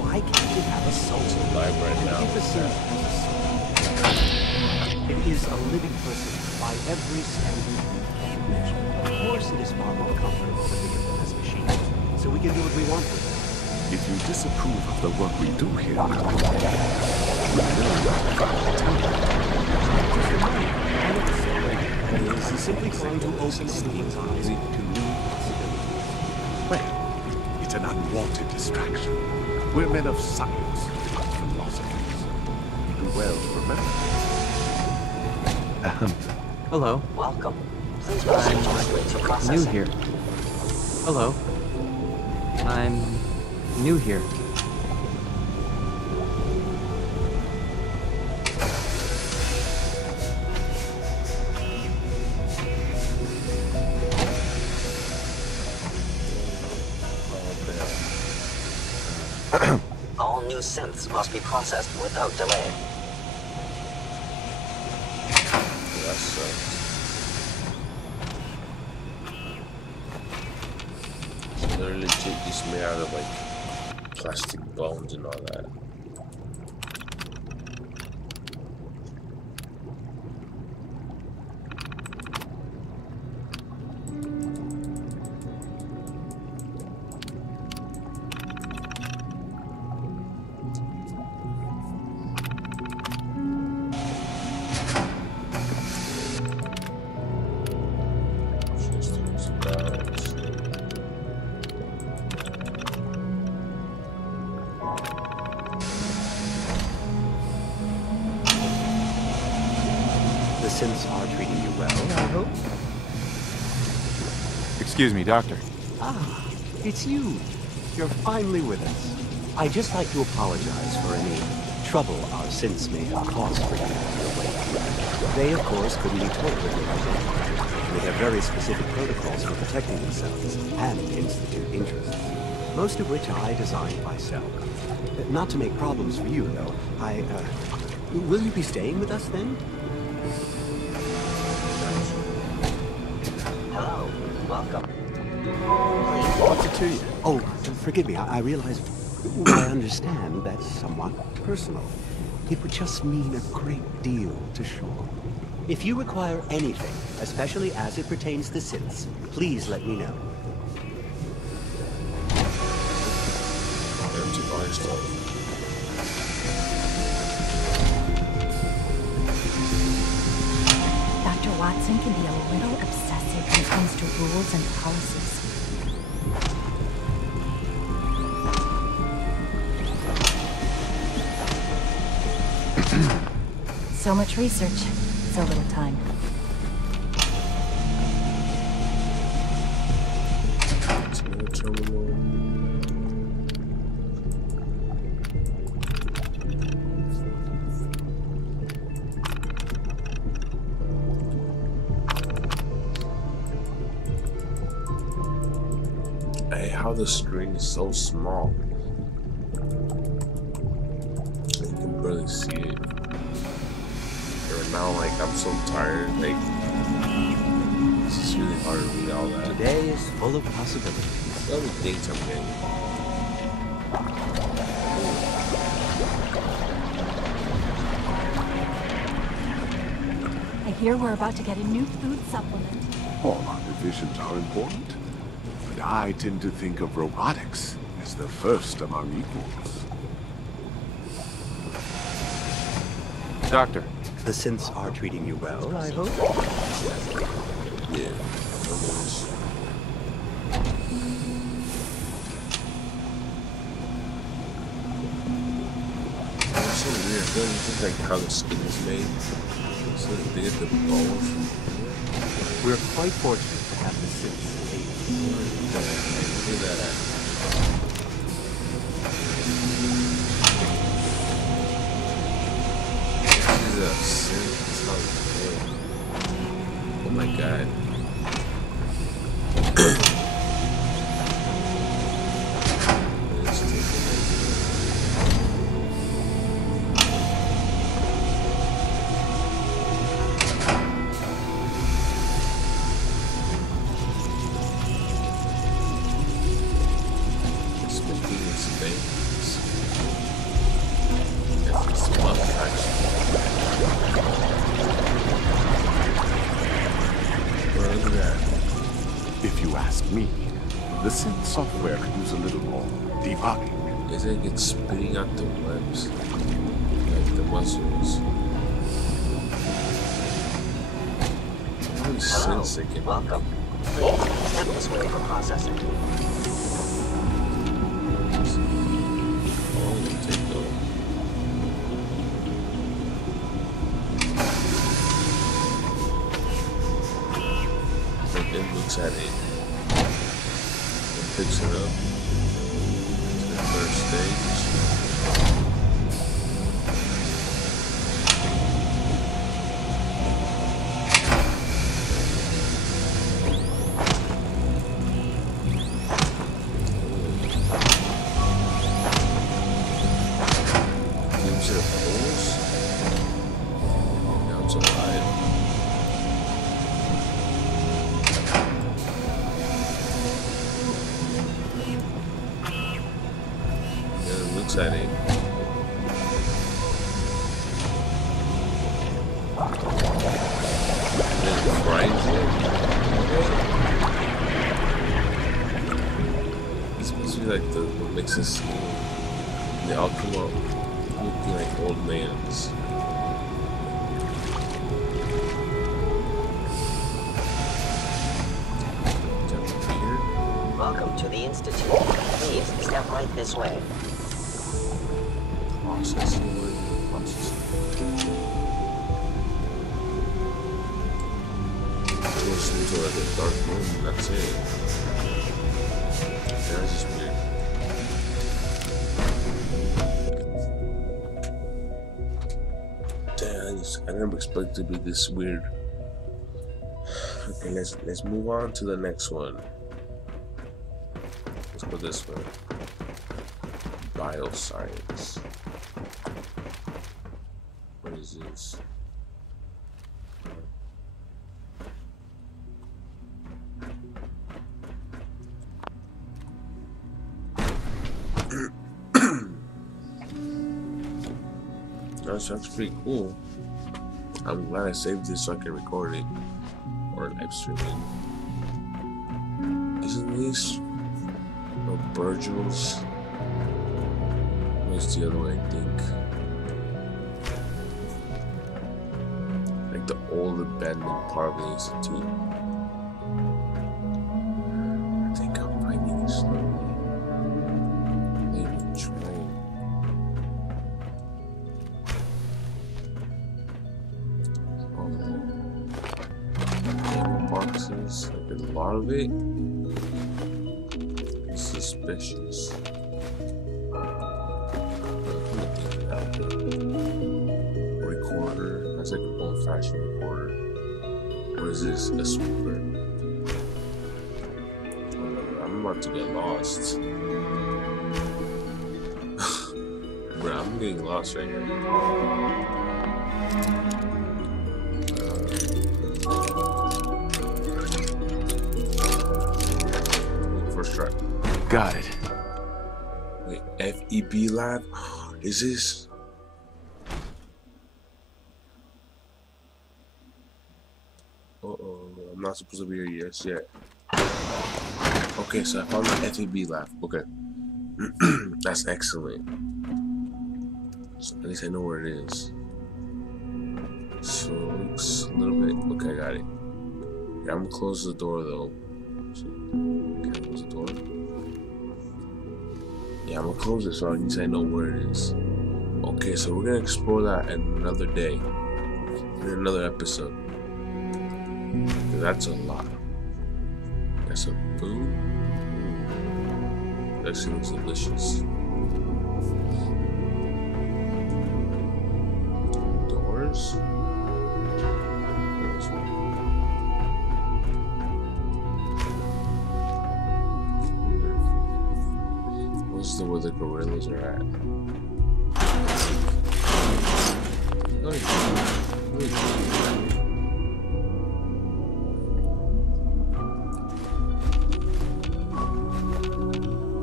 why can't it have a soul? Live right now. If a synth has a soul, it is a living person by every standard and measure. Of course it is far more comfortable than the infamous machine, so we can do what we want with it. If you disapprove of the work we do here, This is simply trying to open Steve's eyes to new possibilities. Well, it's an unwanted distraction. We're men of science, not philosophers. You do well to remember. Hello. Welcome. Please proceed directly to New processing. here. Hello. I'm new here. All new synths must be processed without delay. That sucks. So they're legit just made out of like plastic bones and all that. synths are treating you well, I hope? Excuse me, Doctor. Ah, it's you. You're finally with us. I'd just like to apologize for any trouble our synths may have caused for you on your way. They, of course, couldn't be told of your identity, and they have very specific protocols for protecting themselves and Institute interests, most of which I designed myself. Not to make problems for you, though. Will you be staying with us then? Hello, welcome. What's it to you? Oh, forgive me. I realize, I understand that's somewhat personal. It would just mean a great deal to Shaw. If you require anything, especially as it pertains to synths, please let me know. Dr. Watson can be a little obsessive when it comes to rules and policies. So much research, so little time. Hey, how the screen is so small. You can barely see it. Now, like, I'm so tired, like, it's just really hard to read all that. Today is full of possibilities. Let me think something. I hear we're about to get a new food supplement. All our divisions are important, but I tend to think of robotics as the first among equals. Doctor. The synths are treating you well, I hope? Yeah, it's so weird. Don't you think like how the skin is made? So they get the bones. We're quite fortunate to have the synths. Look at that. Oh my god. If you ask me, the synth software could use a little more debugging. Is it it's spitting out the webs? Like the muscles. How many synths they can welcome. Step this way for processing. Looks at it and picks it up to the first stage. Gives it a pulse. Now it's alive. At it. Then it grinds it. It's supposed to be like the what makes us skin. They all come out looking like old mans. Welcome to the Institute. Please step right this way. Processing. to like a dark room, and that's it. Yeah, that's just weird. Damn, I never expected it to be this weird. Okay, let's move on to the next one. Let's go this way. Bioscience. What is this? That sounds pretty cool. I'm glad I saved this so I can record it or live stream it. Isn't this Virgil's? It's the other way, I think. Like the old abandoned part of the institute. I think I'm finding it slowly. Maybe train. Ammo boxes, like a lot of it. It's suspicious. Recorder. That's like an old-fashioned recorder. What is this? A sweeper. I'm about to get lost. Bro, I'm getting lost right here. First try. Got it. Wait, FEB Lab? Is this? Uh-oh, I'm not supposed to be here yes yet. Okay, so I found the FEB Lab. Okay. That's excellent. So at least I know where it is. So it looks a little bit. Okay, I got it. Yeah, I'm gonna close the door though. So, can I close the door? Yeah, I'm gonna close it so at least I know where it is. Okay, so we're gonna explore that in another day, in another episode. That's a lot. That's a food. That seems delicious. Doors. What's the where the gorillas are at? Oh,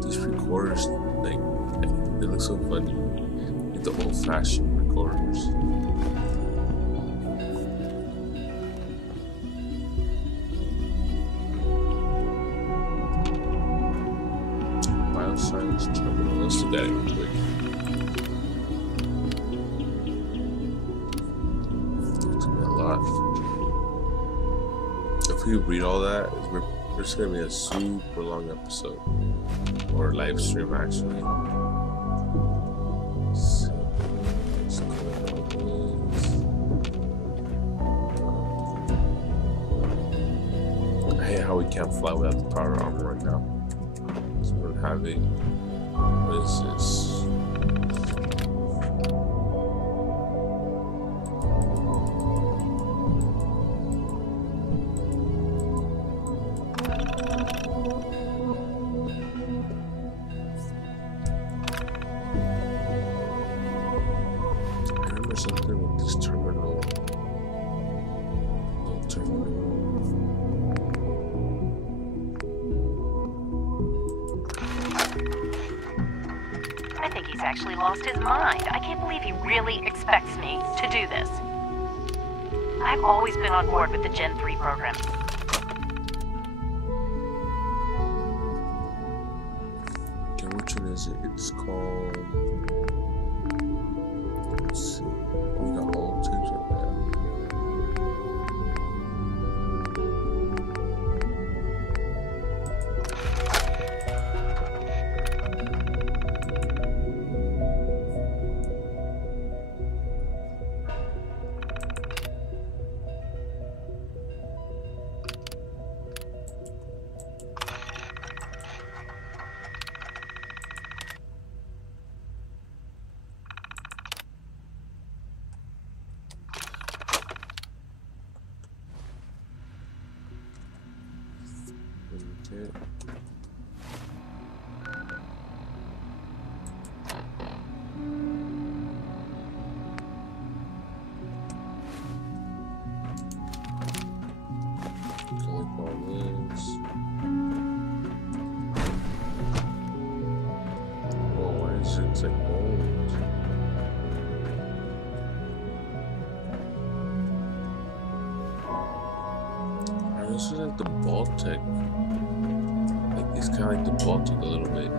these recorders, like, they look so funny. Like the old-fashioned recorders. Bioscience terminal. Let's look at it real quick. If we read all that, it's gonna be a super long episode or live stream actually. So, let's go like this. I hate how we can't fly without the power armor right now. So we don't have it. What is this? Something with this terminal. No terminal. I think he's actually lost his mind. I can't believe he really expects me to do this. I've always been on board with the Gen 3 program. Okay, which one is it? It's called... Let's see. We got all types of that. This looks like mold. This is like the Baltic. Like it's kind of like the Baltic a little bit.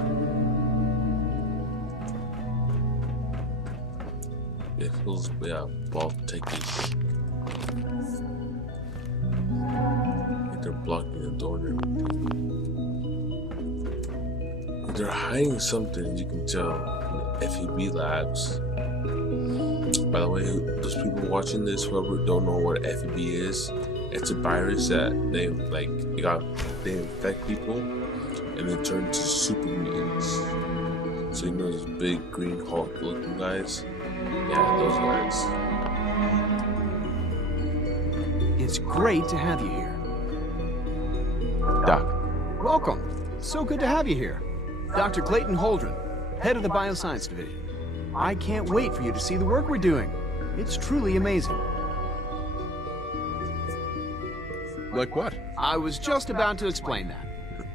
It feels, yeah, Baltic-ish. Like they're blocking the door and everything. They're hiding something, as you can tell, in FEB Labs. By the way, those people watching this, whoever don't know what FEB is, it's a virus that they infect people and they turn into super mutants. So you know those big green Hulk looking guys? Yeah, those guys. It's great to have you here. Doc. Welcome. So good to have you here. Dr. Clayton Holdren, head of the Bioscience Division. I can't wait for you to see the work we're doing. It's truly amazing. Like what? I was just about to explain that.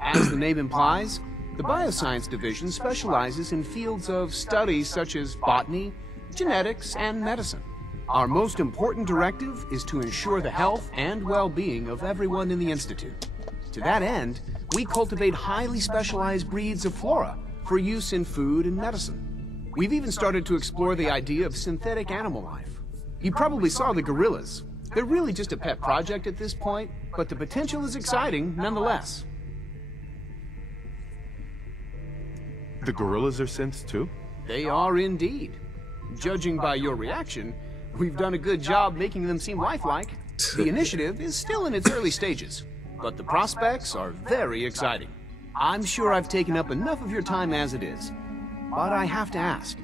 As the name implies, the Bioscience Division specializes in fields of study such as botany, genetics, and medicine. Our most important directive is to ensure the health and well-being of everyone in the Institute. To that end, we cultivate highly specialized breeds of flora for use in food and medicine. We've even started to explore the idea of synthetic animal life. You probably saw the gorillas. They're really just a pet project at this point, but the potential is exciting nonetheless. The gorillas are synths too? They are indeed. Judging by your reaction, we've done a good job making them seem lifelike. The initiative is still in its early stages, but the prospects are very exciting. I'm sure I've taken up enough of your time as it is, but I have to ask,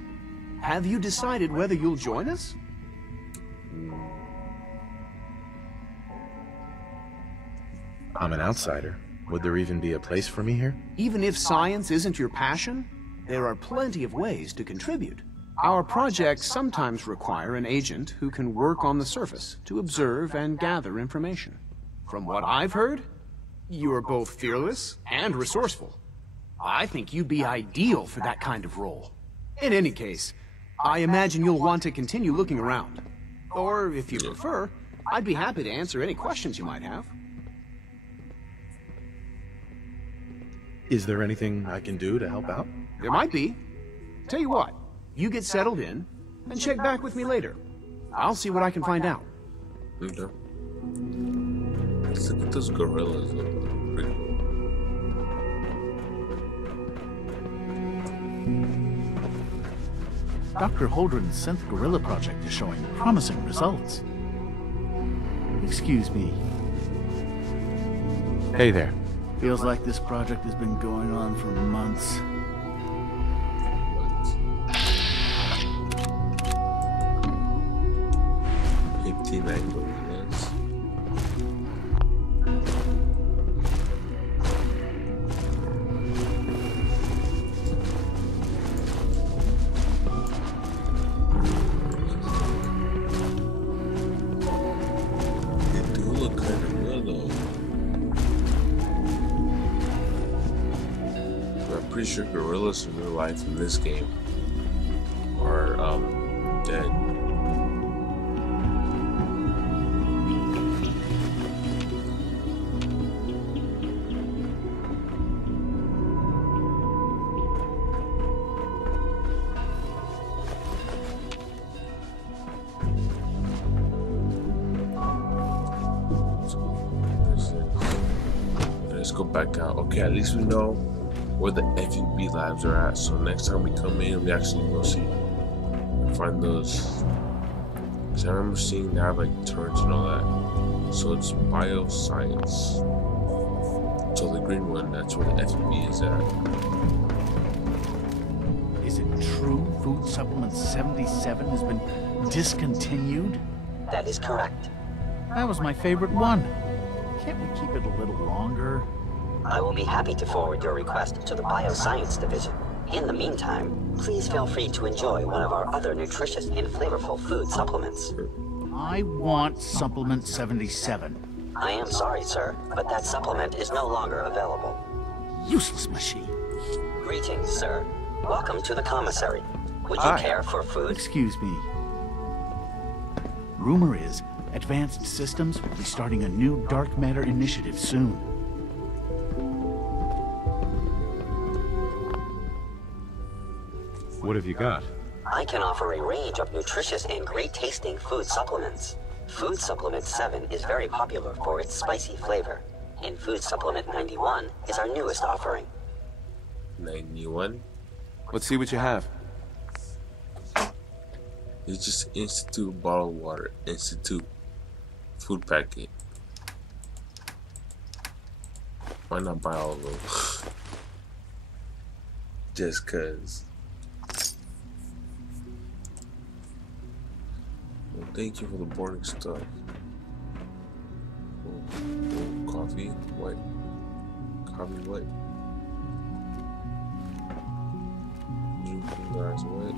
have you decided whether you'll join us? I'm an outsider. Would there even be a place for me here? Even if science isn't your passion, there are plenty of ways to contribute. Our projects sometimes require an agent who can work on the surface to observe and gather information. From what I've heard, you are both fearless and resourceful. I think you'd be ideal for that kind of role. In any case, I imagine you'll want to continue looking around. Or, if you prefer, I'd be happy to answer any questions you might have. Is there anything I can do to help out? There might be. Tell you what, you get settled in, and check back with me later. I'll see what I can find out. Okay. Let's look at those gorillas. Pretty cool. Dr. Holdren's synth gorilla project is showing promising results. Excuse me. Hey there. Feels like this project has been going on for months. 59 gorillas. They do look kind of real though. I'm pretty sure gorillas in real life in this game are dead. Let's go back out. Okay, at least we know where the FEB labs are at. So next time we come in, we actually go see and find those. Cause I remember seeing they have like turrets and all that. So it's bioscience. So the green one, that's where the FEB is at. Is it true Food Supplement 77 has been discontinued? That is correct. That was my favorite one. Can't we keep it a little longer? I will be happy to forward your request to the Bioscience Division. In the meantime, please feel free to enjoy one of our other nutritious and flavorful food supplements. I want Supplement 77. I am sorry, sir, but that supplement is no longer available. Useless machine. Greetings, sir. Welcome to the commissary. Would you care for food? Excuse me. Rumor is, Advanced Systems will be starting a new dark matter initiative soon. What have you got? I can offer a range of nutritious and great-tasting food supplements. Food Supplement 7 is very popular for its spicy flavor, and Food Supplement 91 is our newest offering. 91? Let's see what you have. It's just Institute bottled water. Institute food packet. Why not buy all of them? Just cause. Well, thank you for the boarding stuff. Oh, coffee, what? Coffee, what? Drinking glass, what?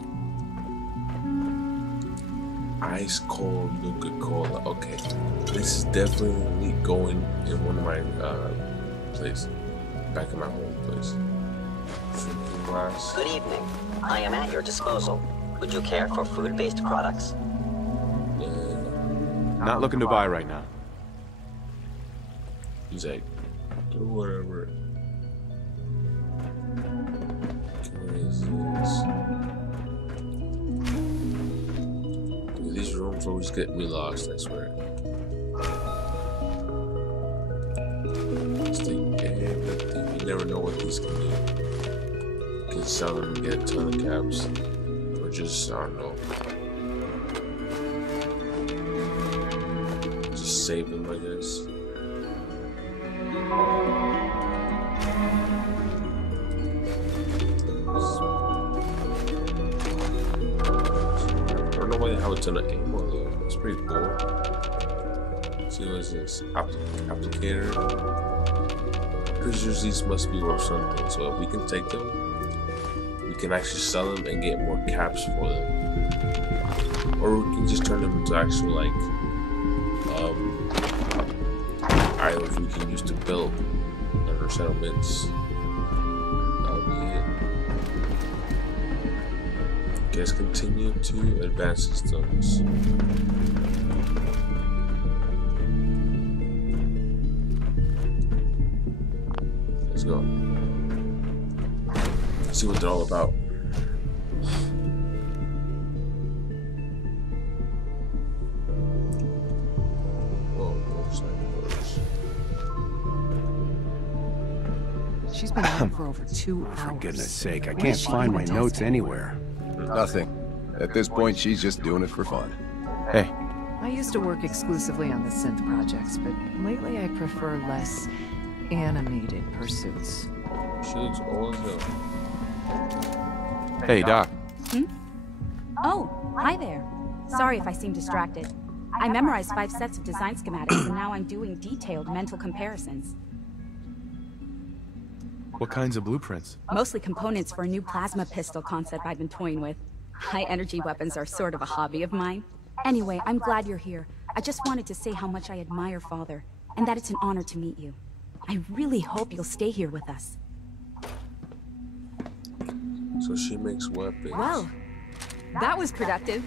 Ice cold Nuka-Cola. Okay, this is definitely going in one of my places, back in my home place. Drinking glass. Good evening. I am at your disposal. Would you care for food-based products? Not looking to buy right now. He's like, do whatever. What is this? Dude, these rooms always get me lost, I swear. Let's take everything. You never know what these can do. You can sell them and get a ton of caps. Or just, I don't know. Just save them, I guess. I don't know why they have a ton of ammo though. That's pretty cool. Let's see, what is this? Applicator. Pretty sure these must be worth something. So if we can take them, we can actually sell them and get more caps for them. Or we can just turn them into actual like items we can use to build our settlements. That'll be it. Guess continue to advance systems. Let's go. Let's see what they're all about. She's been out for over 2 hours. For goodness sake, I can't find my notes anywhere. Nothing. At this point, she's just doing it for fun. Hey. I used to work exclusively on the synth projects, but lately I prefer less animated pursuits. She looks old as hell. Hey, Doc. Oh, hi there. Sorry if I seem distracted. I memorized 5 sets of design schematics, and now I'm doing detailed mental comparisons. What kinds of blueprints? Mostly components for a new plasma pistol concept I've been toying with. High-energy weapons are sort of a hobby of mine. Anyway, I'm glad you're here. I just wanted to say how much I admire Father, and that it's an honor to meet you. I really hope you'll stay here with us. So she makes weapons. Well, that was productive.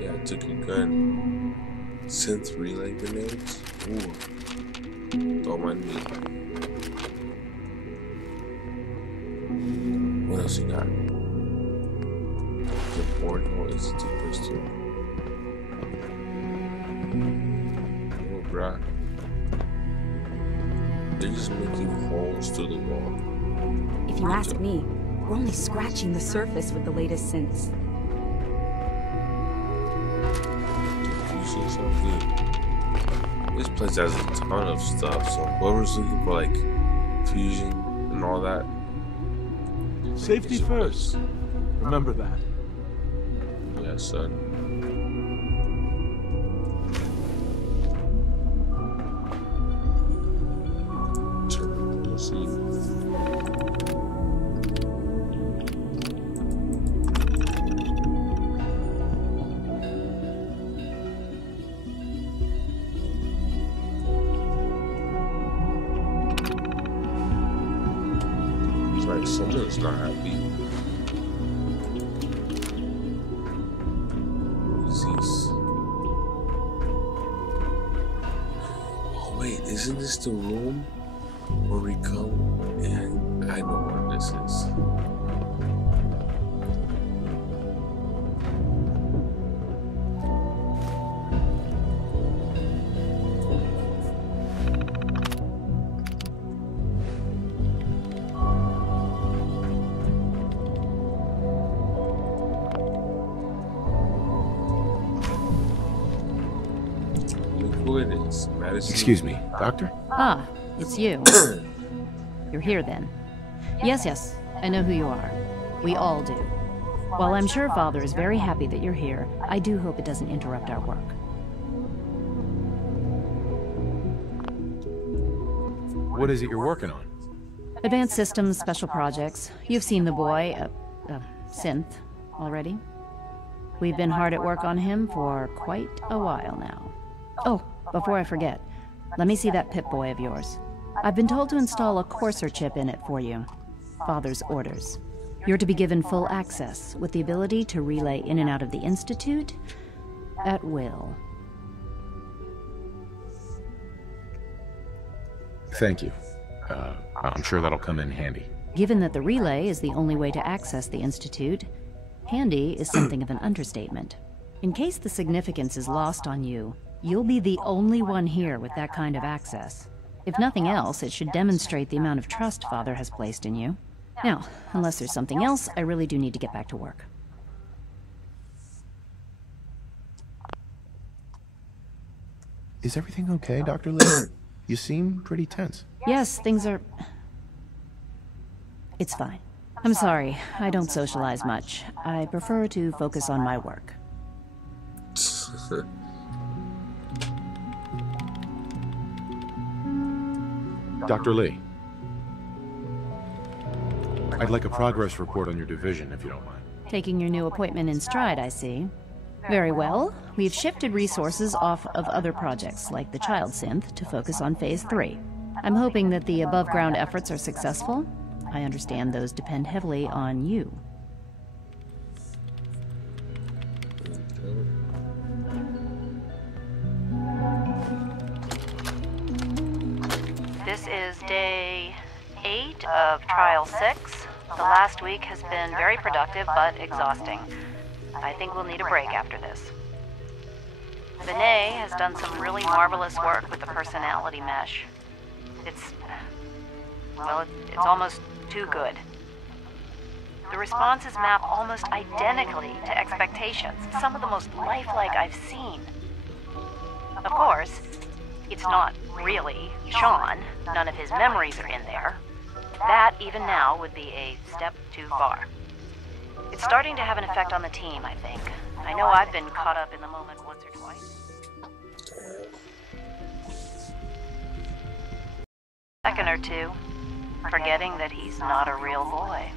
Yeah, I took a gun. Synth relay grenades? Ooh. Don't mind me. What else you got? The portable institute pistol. Oh, bruh. They're just making holes through the wall. If you ask me, we're only scratching the surface with the latest synths. Fusion, so good. This place has a ton of stuff, so whoever's looking for like fusion and all that. Safety first. Remember that. Yeah, son. Let's see. Right, someone is not happy. Disease. Oh wait, isn't this the room where we come? And I know where this is. Excuse me, Doctor? Ah, it's you. You're here then. Yes, I know who you are. We all do. While I'm sure Father is very happy that you're here, I do hope it doesn't interrupt our work. What is it you're working on? Advanced Systems Special Projects. You've seen the boy, Synth, already. We've been hard at work on him for quite a while now. Oh, before I forget, let me see that Pip-Boy of yours. I've been told to install a Courser chip in it for you. Father's orders. You're to be given full access, with the ability to relay in and out of the Institute at will. Thank you. I'm sure that'll come in handy. Given that the relay is the only way to access the Institute, handy is something of an understatement. In case the significance is lost on you, you'll be the only one here with that kind of access. If nothing else, it should demonstrate the amount of trust Father has placed in you. Now, unless there's something else, I really do need to get back to work. Is everything okay, Dr. Lee? You seem pretty tense. Yes, things are... It's fine. I'm sorry, I don't socialize much. I prefer to focus on my work. Dr. Lee, I'd like a progress report on your division, if you don't mind. Taking your new appointment in stride, I see. Very well. We've shifted resources off of other projects, like the Child Synth, to focus on Phase 3. I'm hoping that the above-ground efforts are successful. I understand those depend heavily on you. This is day 8 of Trial 6. The last week has been very productive, but exhausting. I think we'll need a break after this. Vinay has done some really marvelous work with the personality mesh. It's almost too good. The responses map almost identically to expectations, some of the most lifelike I've seen. Of course, it's not really Sean. None of his memories are in there. That, even now, would be a step too far. It's starting to have an effect on the team, I think. I know I've been caught up in the moment once or twice. Second or two, forgetting that he's not a real boy.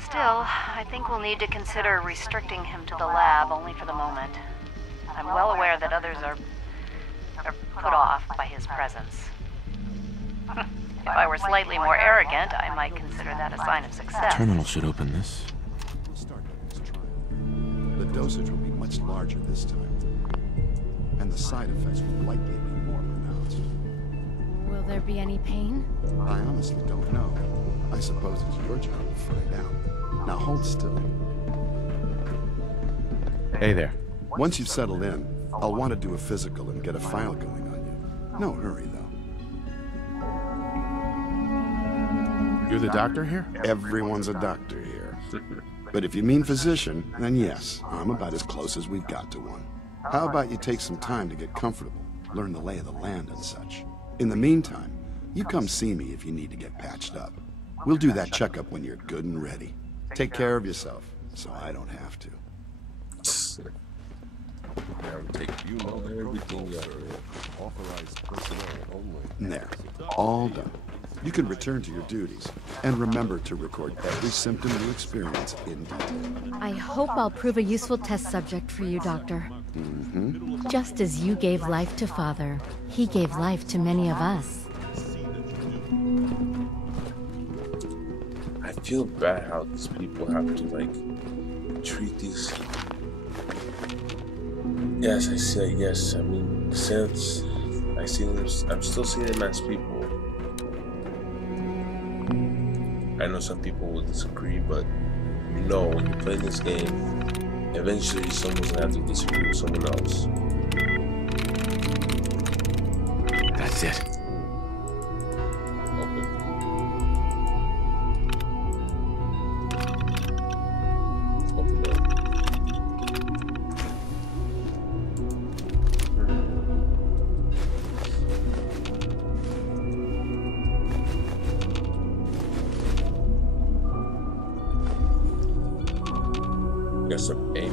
Still, I think we'll need to consider restricting him to the lab only for the moment. I'm well aware that others are put off by his presence. If I were slightly more arrogant, I might consider that a sign of success. Terminal should open this. We'll start this trial. The dosage will be much larger this time, and the side effects will likely be more pronounced. Will there be any pain? I honestly don't know. I suppose it's your job to find out. Now hold still. Hey there. Once you've settled in, I'll want to do a physical and get a file going on you. No hurry, though. You're the doctor here? Everyone's a doctor here. But if you mean physician, then yes, I'm about as close as we've got to one. How about you take some time to get comfortable, learn the lay of the land and such. In the meantime, you come see me if you need to get patched up. We'll do that checkup when you're good and ready. Take care of yourself, so I don't have to. There, all done. You can return to your duties, and remember to record every symptom you experience in detail. I hope I'll prove a useful test subject for you, Doctor. Mm-hmm. Just as you gave life to Father, he gave life to many of us. I feel bad how these people have to like treat these. Yes, I say yes. I mean, since I see them, I'm still seeing them as people. I know some people will disagree, but you know, when you play this game, eventually someone's gonna have to disagree with someone else. That's it. Some aim.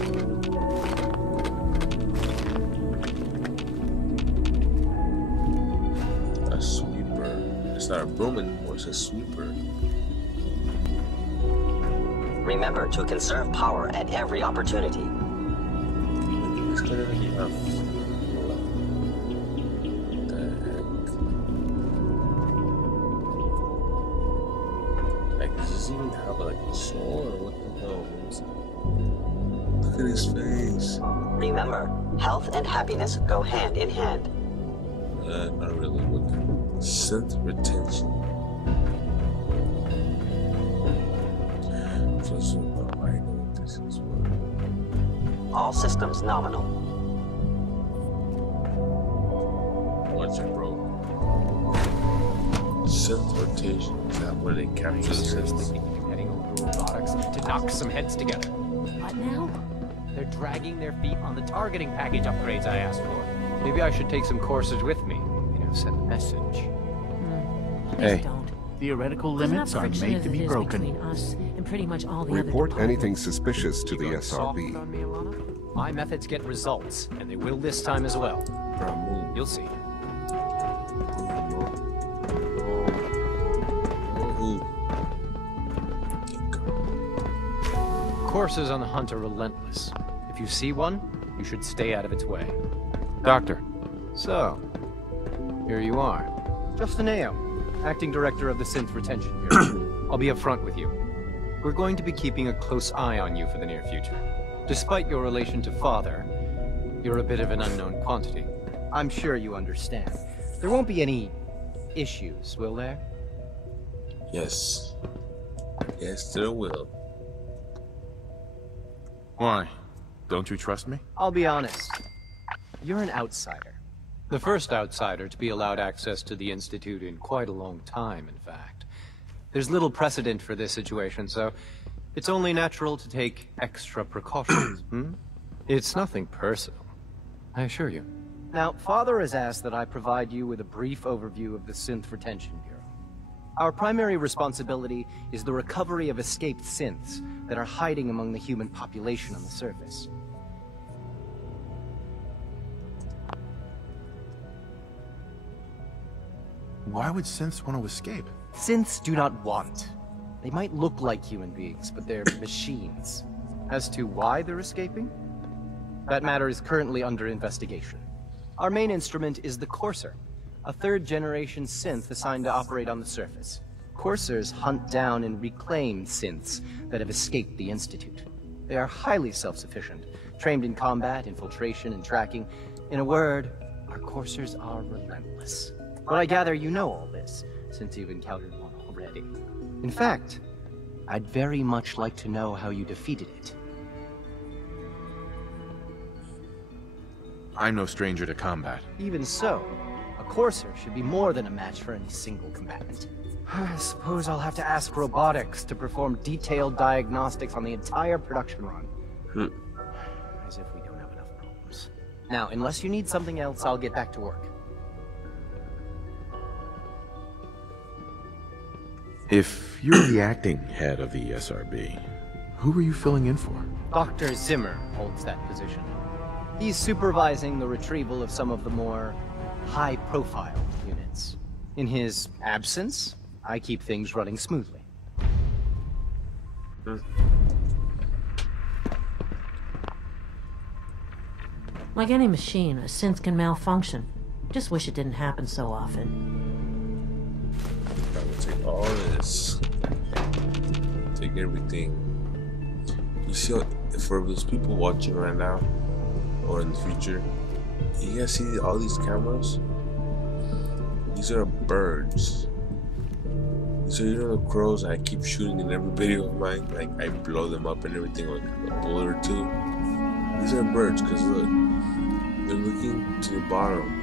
A sweeper. It's not a broom anymore, it's a sweeper. Remember to conserve power at every opportunity. It's gonna be enough. What the heck? Like, does this even have like a soul or what the hell? Look at his face. Remember, health and happiness go hand in hand. Not really. Look. Synth retention. So, I know what this is. All systems nominal. What's it, bro? Synth rotation. Is that where they capture the synths? Heading over to robotics to knock some heads together. What now? They're dragging their feet on the targeting package upgrades I asked for. Maybe I should take some courses with me. You know, send a message. Hey, theoretical limits are made to be broken. Between us and pretty much all the Report other anything suspicious to the SRB. My methods get results, and they will this time as well. You'll see. Coursers on the hunt are relentless. If you see one, you should stay out of its way. Doctor. So, here you are. Justin Ayo, Acting Director of the Synth Retention Bureau. I'll be upfront with you. We're going to be keeping a close eye on you for the near future. Despite your relation to Father, you're a bit of an unknown quantity. I'm sure you understand. There won't be any issues, will there? Yes. Yes, there will. Why? Don't you trust me? I'll be honest. You're an outsider. The first outsider to be allowed access to the Institute in quite a long time, in fact. There's little precedent for this situation, so it's only natural to take extra precautions, It's nothing personal, I assure you. Now, Father has asked that I provide you with a brief overview of the Synth Retention Bureau. Our primary responsibility is the recovery of escaped synths that are hiding among the human population on the surface. Why would synths want to escape? Synths do not want. They might look like human beings, but they're machines. As to why they're escaping? That matter is currently under investigation. Our main instrument is the Courser, a third-generation synth assigned to operate on the surface. Coursers hunt down and reclaim synths that have escaped the Institute. They are highly self-sufficient, trained in combat, infiltration, and tracking. In a word, our Coursers are relentless. But I gather you know all this, since you've encountered one already. In fact, I'd very much like to know how you defeated it. I'm no stranger to combat. Even so, a Courser should be more than a match for any single combatant. I suppose I'll have to ask robotics to perform detailed diagnostics on the entire production run. As if we don't have enough problems. Now, unless you need something else, I'll get back to work. If you're the acting head of the SRB, who were you filling in for? Dr. Zimmer holds that position. He's supervising the retrieval of some of the more high-profile units. In his absence, I keep things running smoothly. Like any machine, a synth can malfunction. Just wish it didn't happen so often. I will take all this. take everything. You see, for those people watching right now or in the future, you guys see all these cameras? These are birds. These are, you know, the crows I keep shooting in every video of mine. Like, I blow them up and everything, like a bullet or two. These are birds, because look, they're looking to the bottom.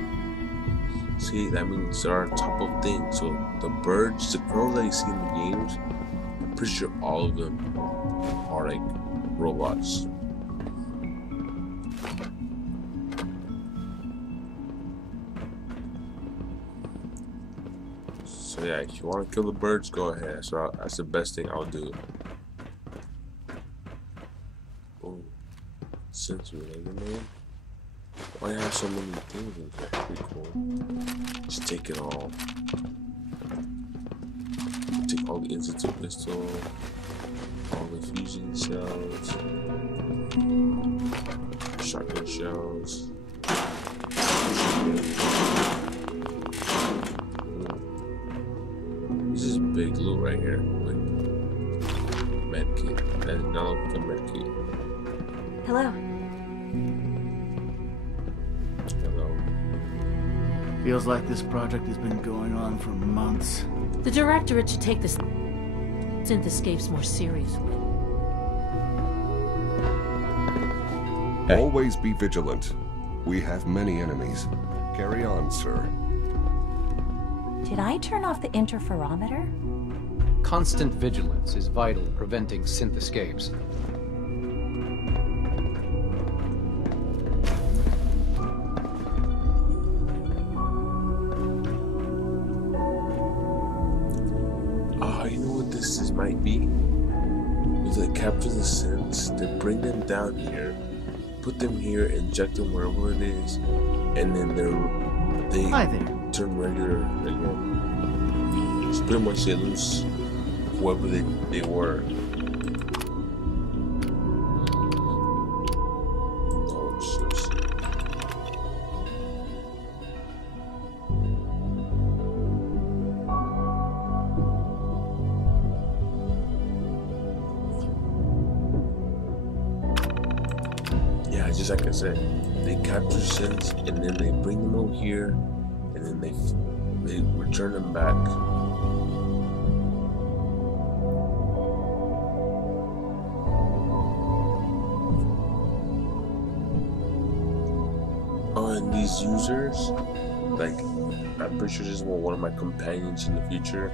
See, that means they're on top of things. So the birds, the crows that you see in the games, I'm pretty sure all of them are like robots. So yeah, if you want to kill the birds, go ahead. So that's the best thing I'll do. Oh, sensor laser man. Why have so many things in here? Pretty cool. Just take it all. Take all the Institute pistol, all the fusion shells, shotgun shells. This is big loot right here. Like medkit. That is not like a medkit. Hello. Feels like this project has been going on for months. The Directorate should take this synth escapes more seriously. Always be vigilant. We have many enemies. Carry on, sir. Did I turn off the interferometer? Constant vigilance is vital in preventing synth escapes. Might be. If they capture the synths, they bring them down here, put them here, inject them wherever it is, and then they turn regular again. So pretty much they lose whoever they were. Just like I said, they capture synths and then they bring them over here, and then they return them back. Oh, and these users, like, I'm pretty sure this is one of my companions in the future.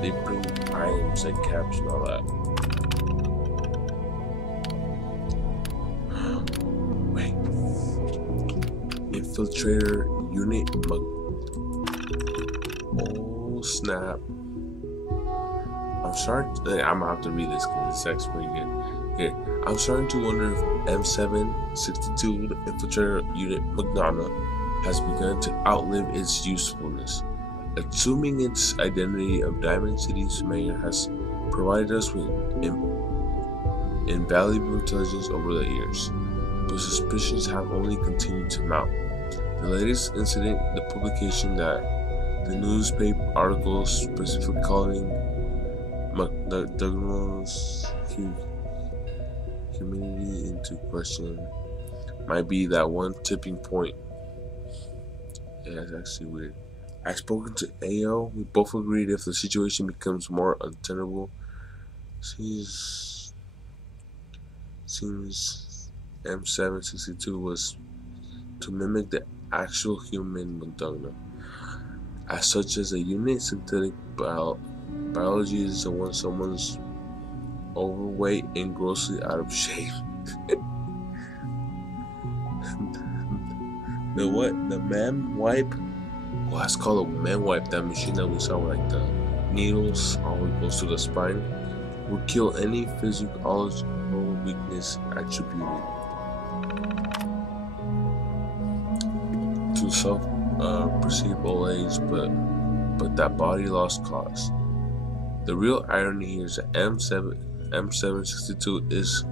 They bring items like caps and all that. Infiltrator unit oh snap. I'm starting to, I'm gonna have to read this because this text pretty good. Here, I'm starting to wonder if M762, the infiltrator unit Magdana, has begun to outlive its usefulness. Assuming its identity of Diamond City's mayor has provided us with invaluable intelligence over the years, but suspicions have only continued to mount. The latest incident, the publication that the newspaper articles specifically calling McDougall's community into question, might be that one tipping point. Yeah, it's actually weird. I've spoken to AO. We both agreed if the situation becomes more untenable, seems M762 was to mimic the actual human Magdana. As such as a unit, synthetic biology is the one someone's overweight and grossly out of shape. The what? The mem wipe? Oh, that's called a mem wipe. That machine that we saw with like the needles all the way goes to the spine will kill any physiological weakness attributed to self-perceived old age, but that body loss caused. The real irony here is that M762 is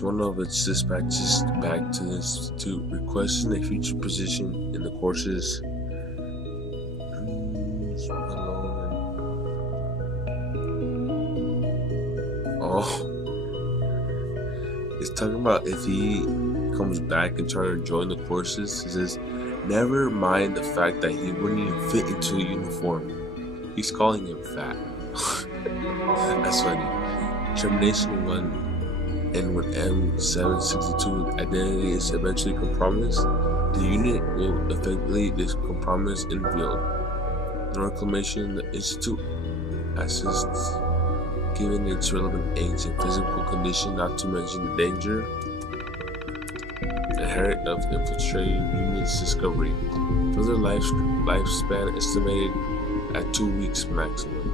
one of its dispatches back to the Institute requesting a future position in the courses. Oh. It's talking about if he comes back and tries to join the courses. He says, never mind the fact that he wouldn't even fit into a uniform. He's calling him fat. That's funny. Termination 1, and when M762 identity is eventually compromised, the unit will effectively decompromise in field. In reclamation, the Institute assists given its relevant age and physical condition, not to mention the danger inherent of infiltrating units discovery. Further lifespan estimated at 2 weeks maximum.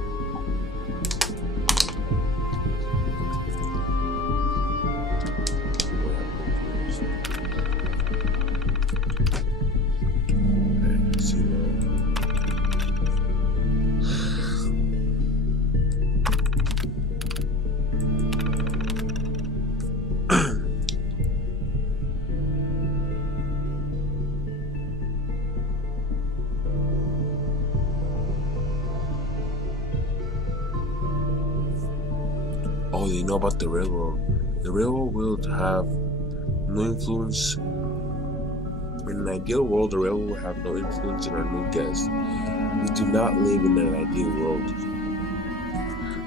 Oh, they know about the railroad. The railroad will have no influence. In an ideal world, the railroad will have no influence in our new guests. We do not live in an ideal world.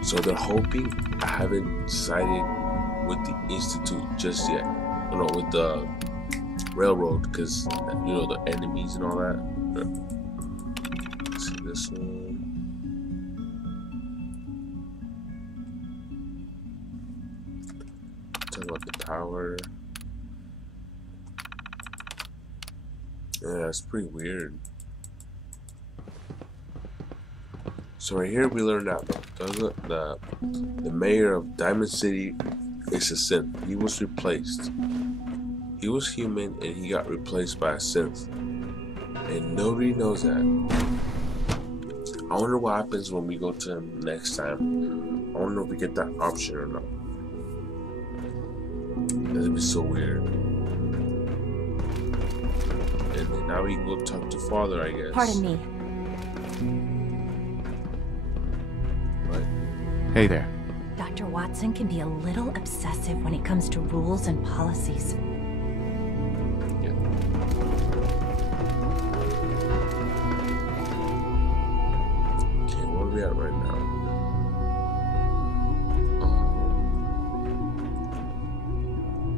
So they're hoping. I haven't decided with the Institute just yet. You know, with the railroad, because, you know, the enemies and all that. Let's see this one. About the tower. Yeah, it's pretty weird. So right here we learned that the mayor of Diamond City is a synth. He was replaced. He was human and he got replaced by a synth. And nobody knows that. I wonder what happens when we go to him next time. I wonder if we get that option or not. That'd be so weird. And then now we can go talk to Father, I guess. Pardon me. What? Hey there. Dr. Watson can be a little obsessive when it comes to rules and policies. Yeah. Okay, where are we at right now?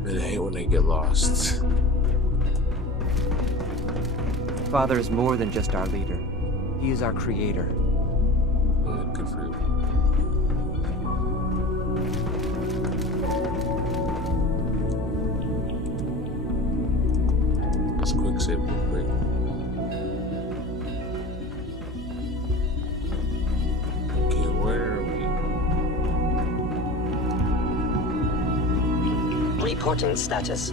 I hate when I get lost. Father is more than just our leader. He is our creator. Yeah, good for you. Let's quick save real quick. Okay, where are we? Reporting status.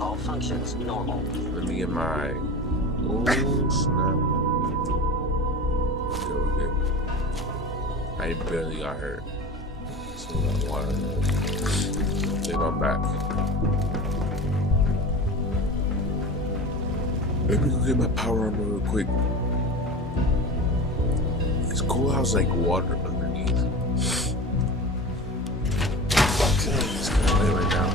All functions normal. Let me get my... Oh, snap. Okay, we're good. I barely got hurt. Still got water. Okay, I'm back. Let me go get my power armor real quick. It's cool how it's like water underneath. It's kind of late right now.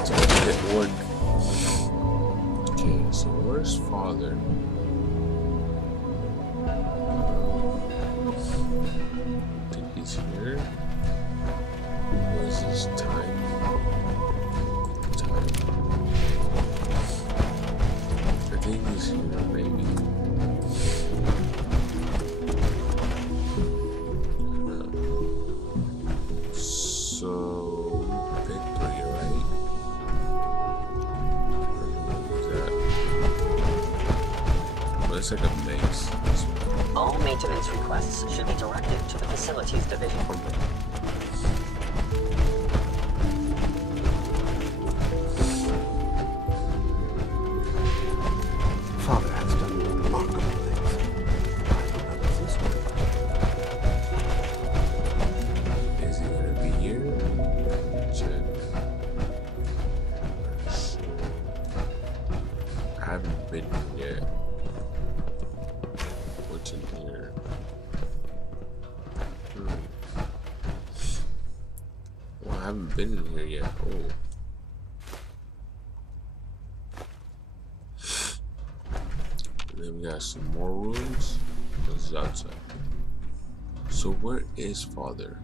It's all a bit wood. Okay, so where's Father? I think he's here. Where's his time? I think he's here, maybe. So, victory, right? It's like a maze. All maintenance requests should be directed to the Facilities Division. Father has done remarkable things. I will not resist him. Is he gonna be here? Check. I haven't been here yet. What's in here? haven't been in here yet. Oh. And then we got some more rooms. This is outside. So where is Father?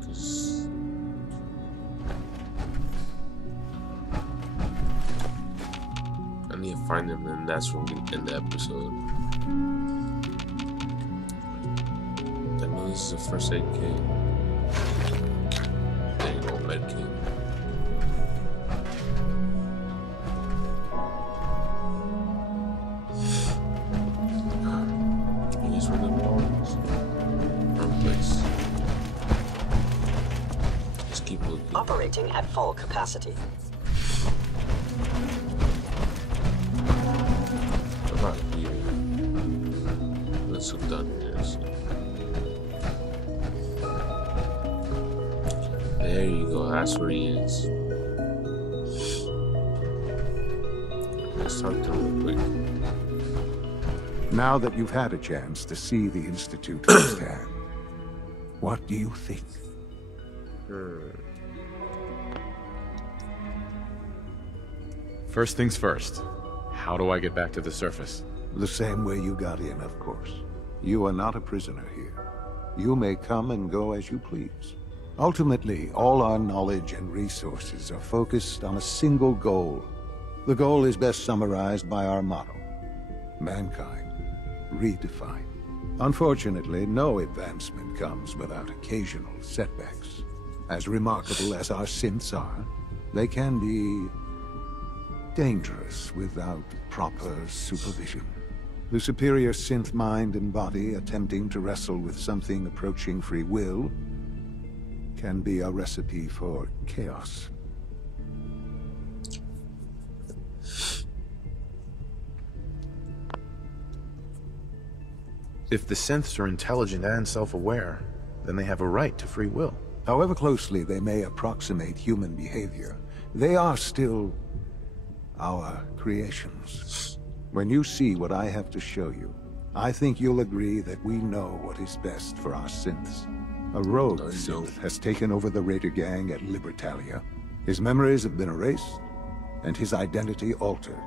Because I need to find him, and that's when we end the episode. I know this is the first aid kit. There you go, med kit. Here's one of the walls. Wrong place. Just keep looking. Operating at full capacity. About here. Let's look down here. So. There you go, that's where he is. Let's talk to him real quick. Now that you've had a chance to see the Institute firsthand, what do you think? First things first. How do I get back to the surface? The same way you got in, of course. You are not a prisoner here. You may come and go as you please. Ultimately, all our knowledge and resources are focused on a single goal. The goal is best summarized by our motto: mankind, redefined. Unfortunately, no advancement comes without occasional setbacks. As remarkable as our synths are, they can be dangerous without proper supervision. The superior synth mind and body attempting to wrestle with something approaching free will can be a recipe for chaos. If the synths are intelligent and self-aware, then they have a right to free will. However closely they may approximate human behavior, they are still our creations. When you see what I have to show you, I think you'll agree that we know what is best for our synths. A rogue synth has taken over the Raider gang at Libertalia. His memories have been erased, and his identity altered.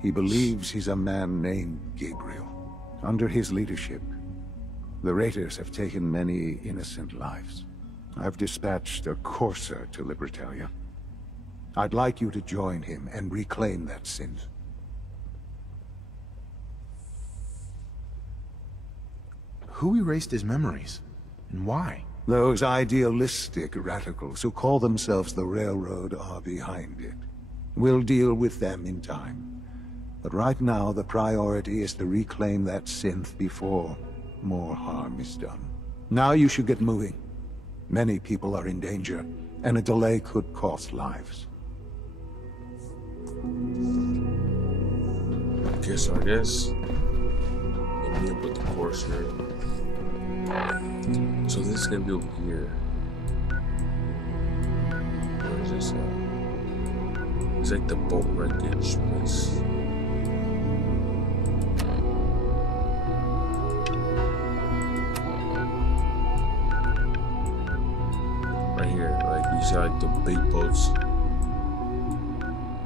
He believes he's a man named Gabriel. Under his leadership, the Raiders have taken many innocent lives. I've dispatched a courser to Libertalia. I'd like you to join him and reclaim that synth. Who erased his memories? And why? Those idealistic radicals who call themselves the Railroad are behind it. We'll deal with them in time. But right now, the priority is to reclaim that synth before more harm is done. Now you should get moving. Many people are in danger, and a delay could cost lives. Okay, so I guess let me put the course here. So this is gonna be over here. Where is this at? It's like the boat wreckage place. Right here, like you see like the big boats.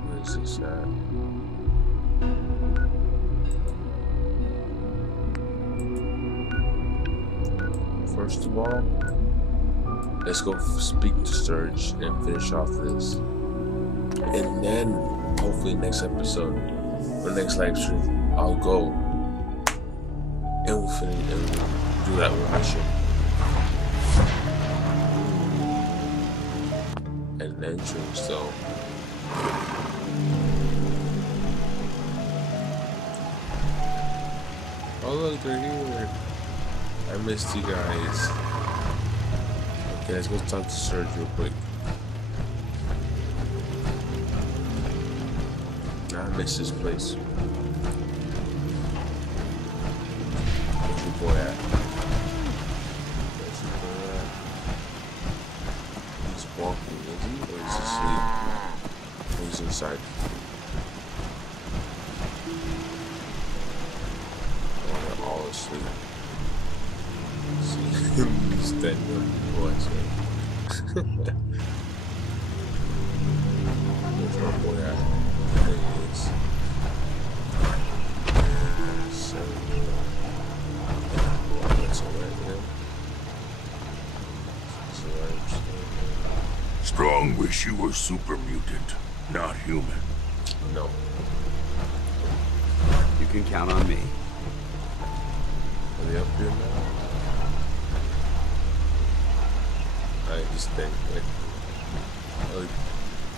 Where is this at? First of all, let's go speak to Sturge and finish off this. And then, hopefully next episode, or next live stream, I'll go and we'll finish and we'll do that one mission. And then entrance though. Oh look, they're here. I missed you guys. Okay, let's go talk to Serge real quick. I miss this place. Where's your boy at? Where's your boy at? He's walking, is he? Or is he asleep? Or he's inside? Oh, they're all asleep. See? stand up voice. There's no boy at. There he is. So, that's alright, man. That's alright. Strong wish you were super mutant, not human. No. You can count on me. Are they up here now? I just think like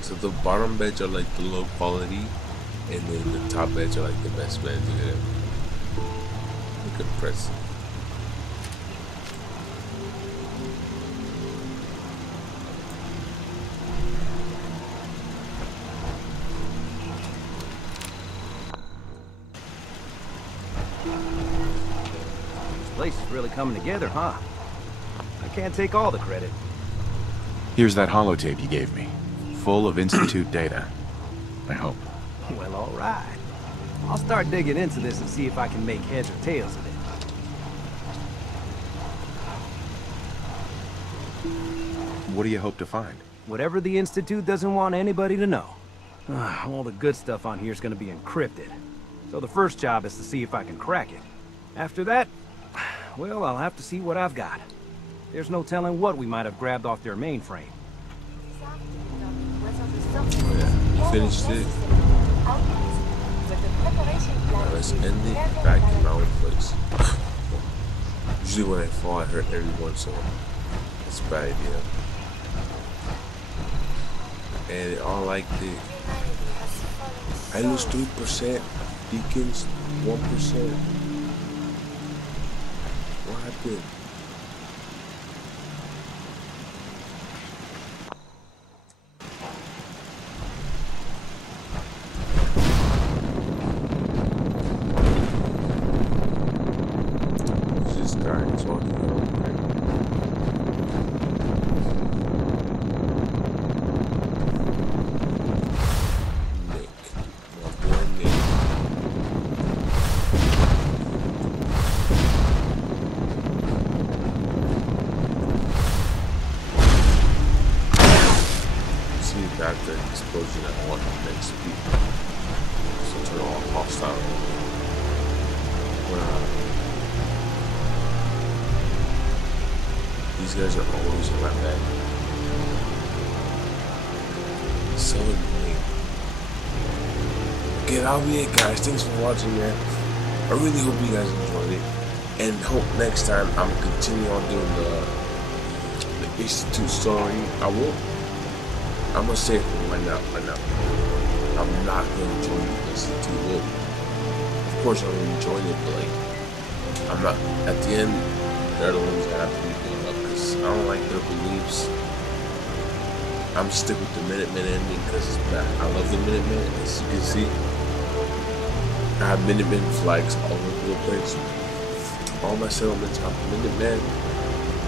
so the bottom beds are like the low quality, and then the top beds are like the best beds. Look at it. Look at press. This place is really coming together, huh? I can't take all the credit. Here's that holotape you gave me, full of Institute data. I hope. Well, all right. I'll start digging into this and see if I can make heads or tails of it. What do you hope to find? Whatever the Institute doesn't want anybody to know. All the good stuff on here is going to be encrypted. So the first job is to see if I can crack it. After that, well, I'll have to see what I've got. There's no telling what we might have grabbed off their mainframe. You finished it. Now let's end it back in my own place. Usually when I fall, I hurt everyone, so that's a bad idea. And they all liked it. I lose 3%, Deacons 1%. What happened? This guy is walking around. After the explosion, I want the next speed. So turn all hostile. These guys are always in my back. It's so annoying. Okay, that'll be it, guys. Thanks for watching, man. I really hope you guys enjoyed it, and hope next time I'm gonna continue on doing the Institute story. I'm gonna say it right now. I'm not gonna join the Institute. Well, of course I'm gonna join it, but like, I'm not. At the end, they're the ones that have to be built up because I don't like their beliefs. I'm stick with the Minutemen ending because it's bad. I love the Minutemen, as you can see. I have Minutemen flags all over the place. All my settlements have Minutemen.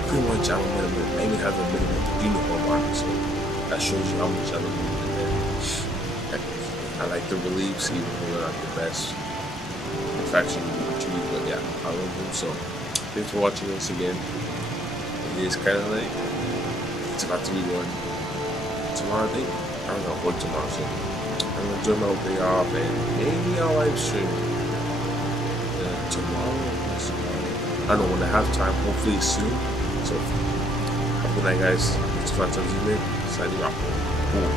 Pretty much, I'm a Minuteman. I even have a Minutemen uniform on, so that shows you how much I love Minutemen. I like their beliefs, even though they're not the best faction to choose, but yeah, I love them. So, thanks for watching once again. It is kind of late. It's about to be one. Tomorrow, I think. I don't know what tomorrow, so I'm gonna enjoy my whole day off, and maybe I'll live stream tomorrow. I don't know when I have time. Hopefully soon. So, have a good night, guys. It's Phantasm signing off. Boom.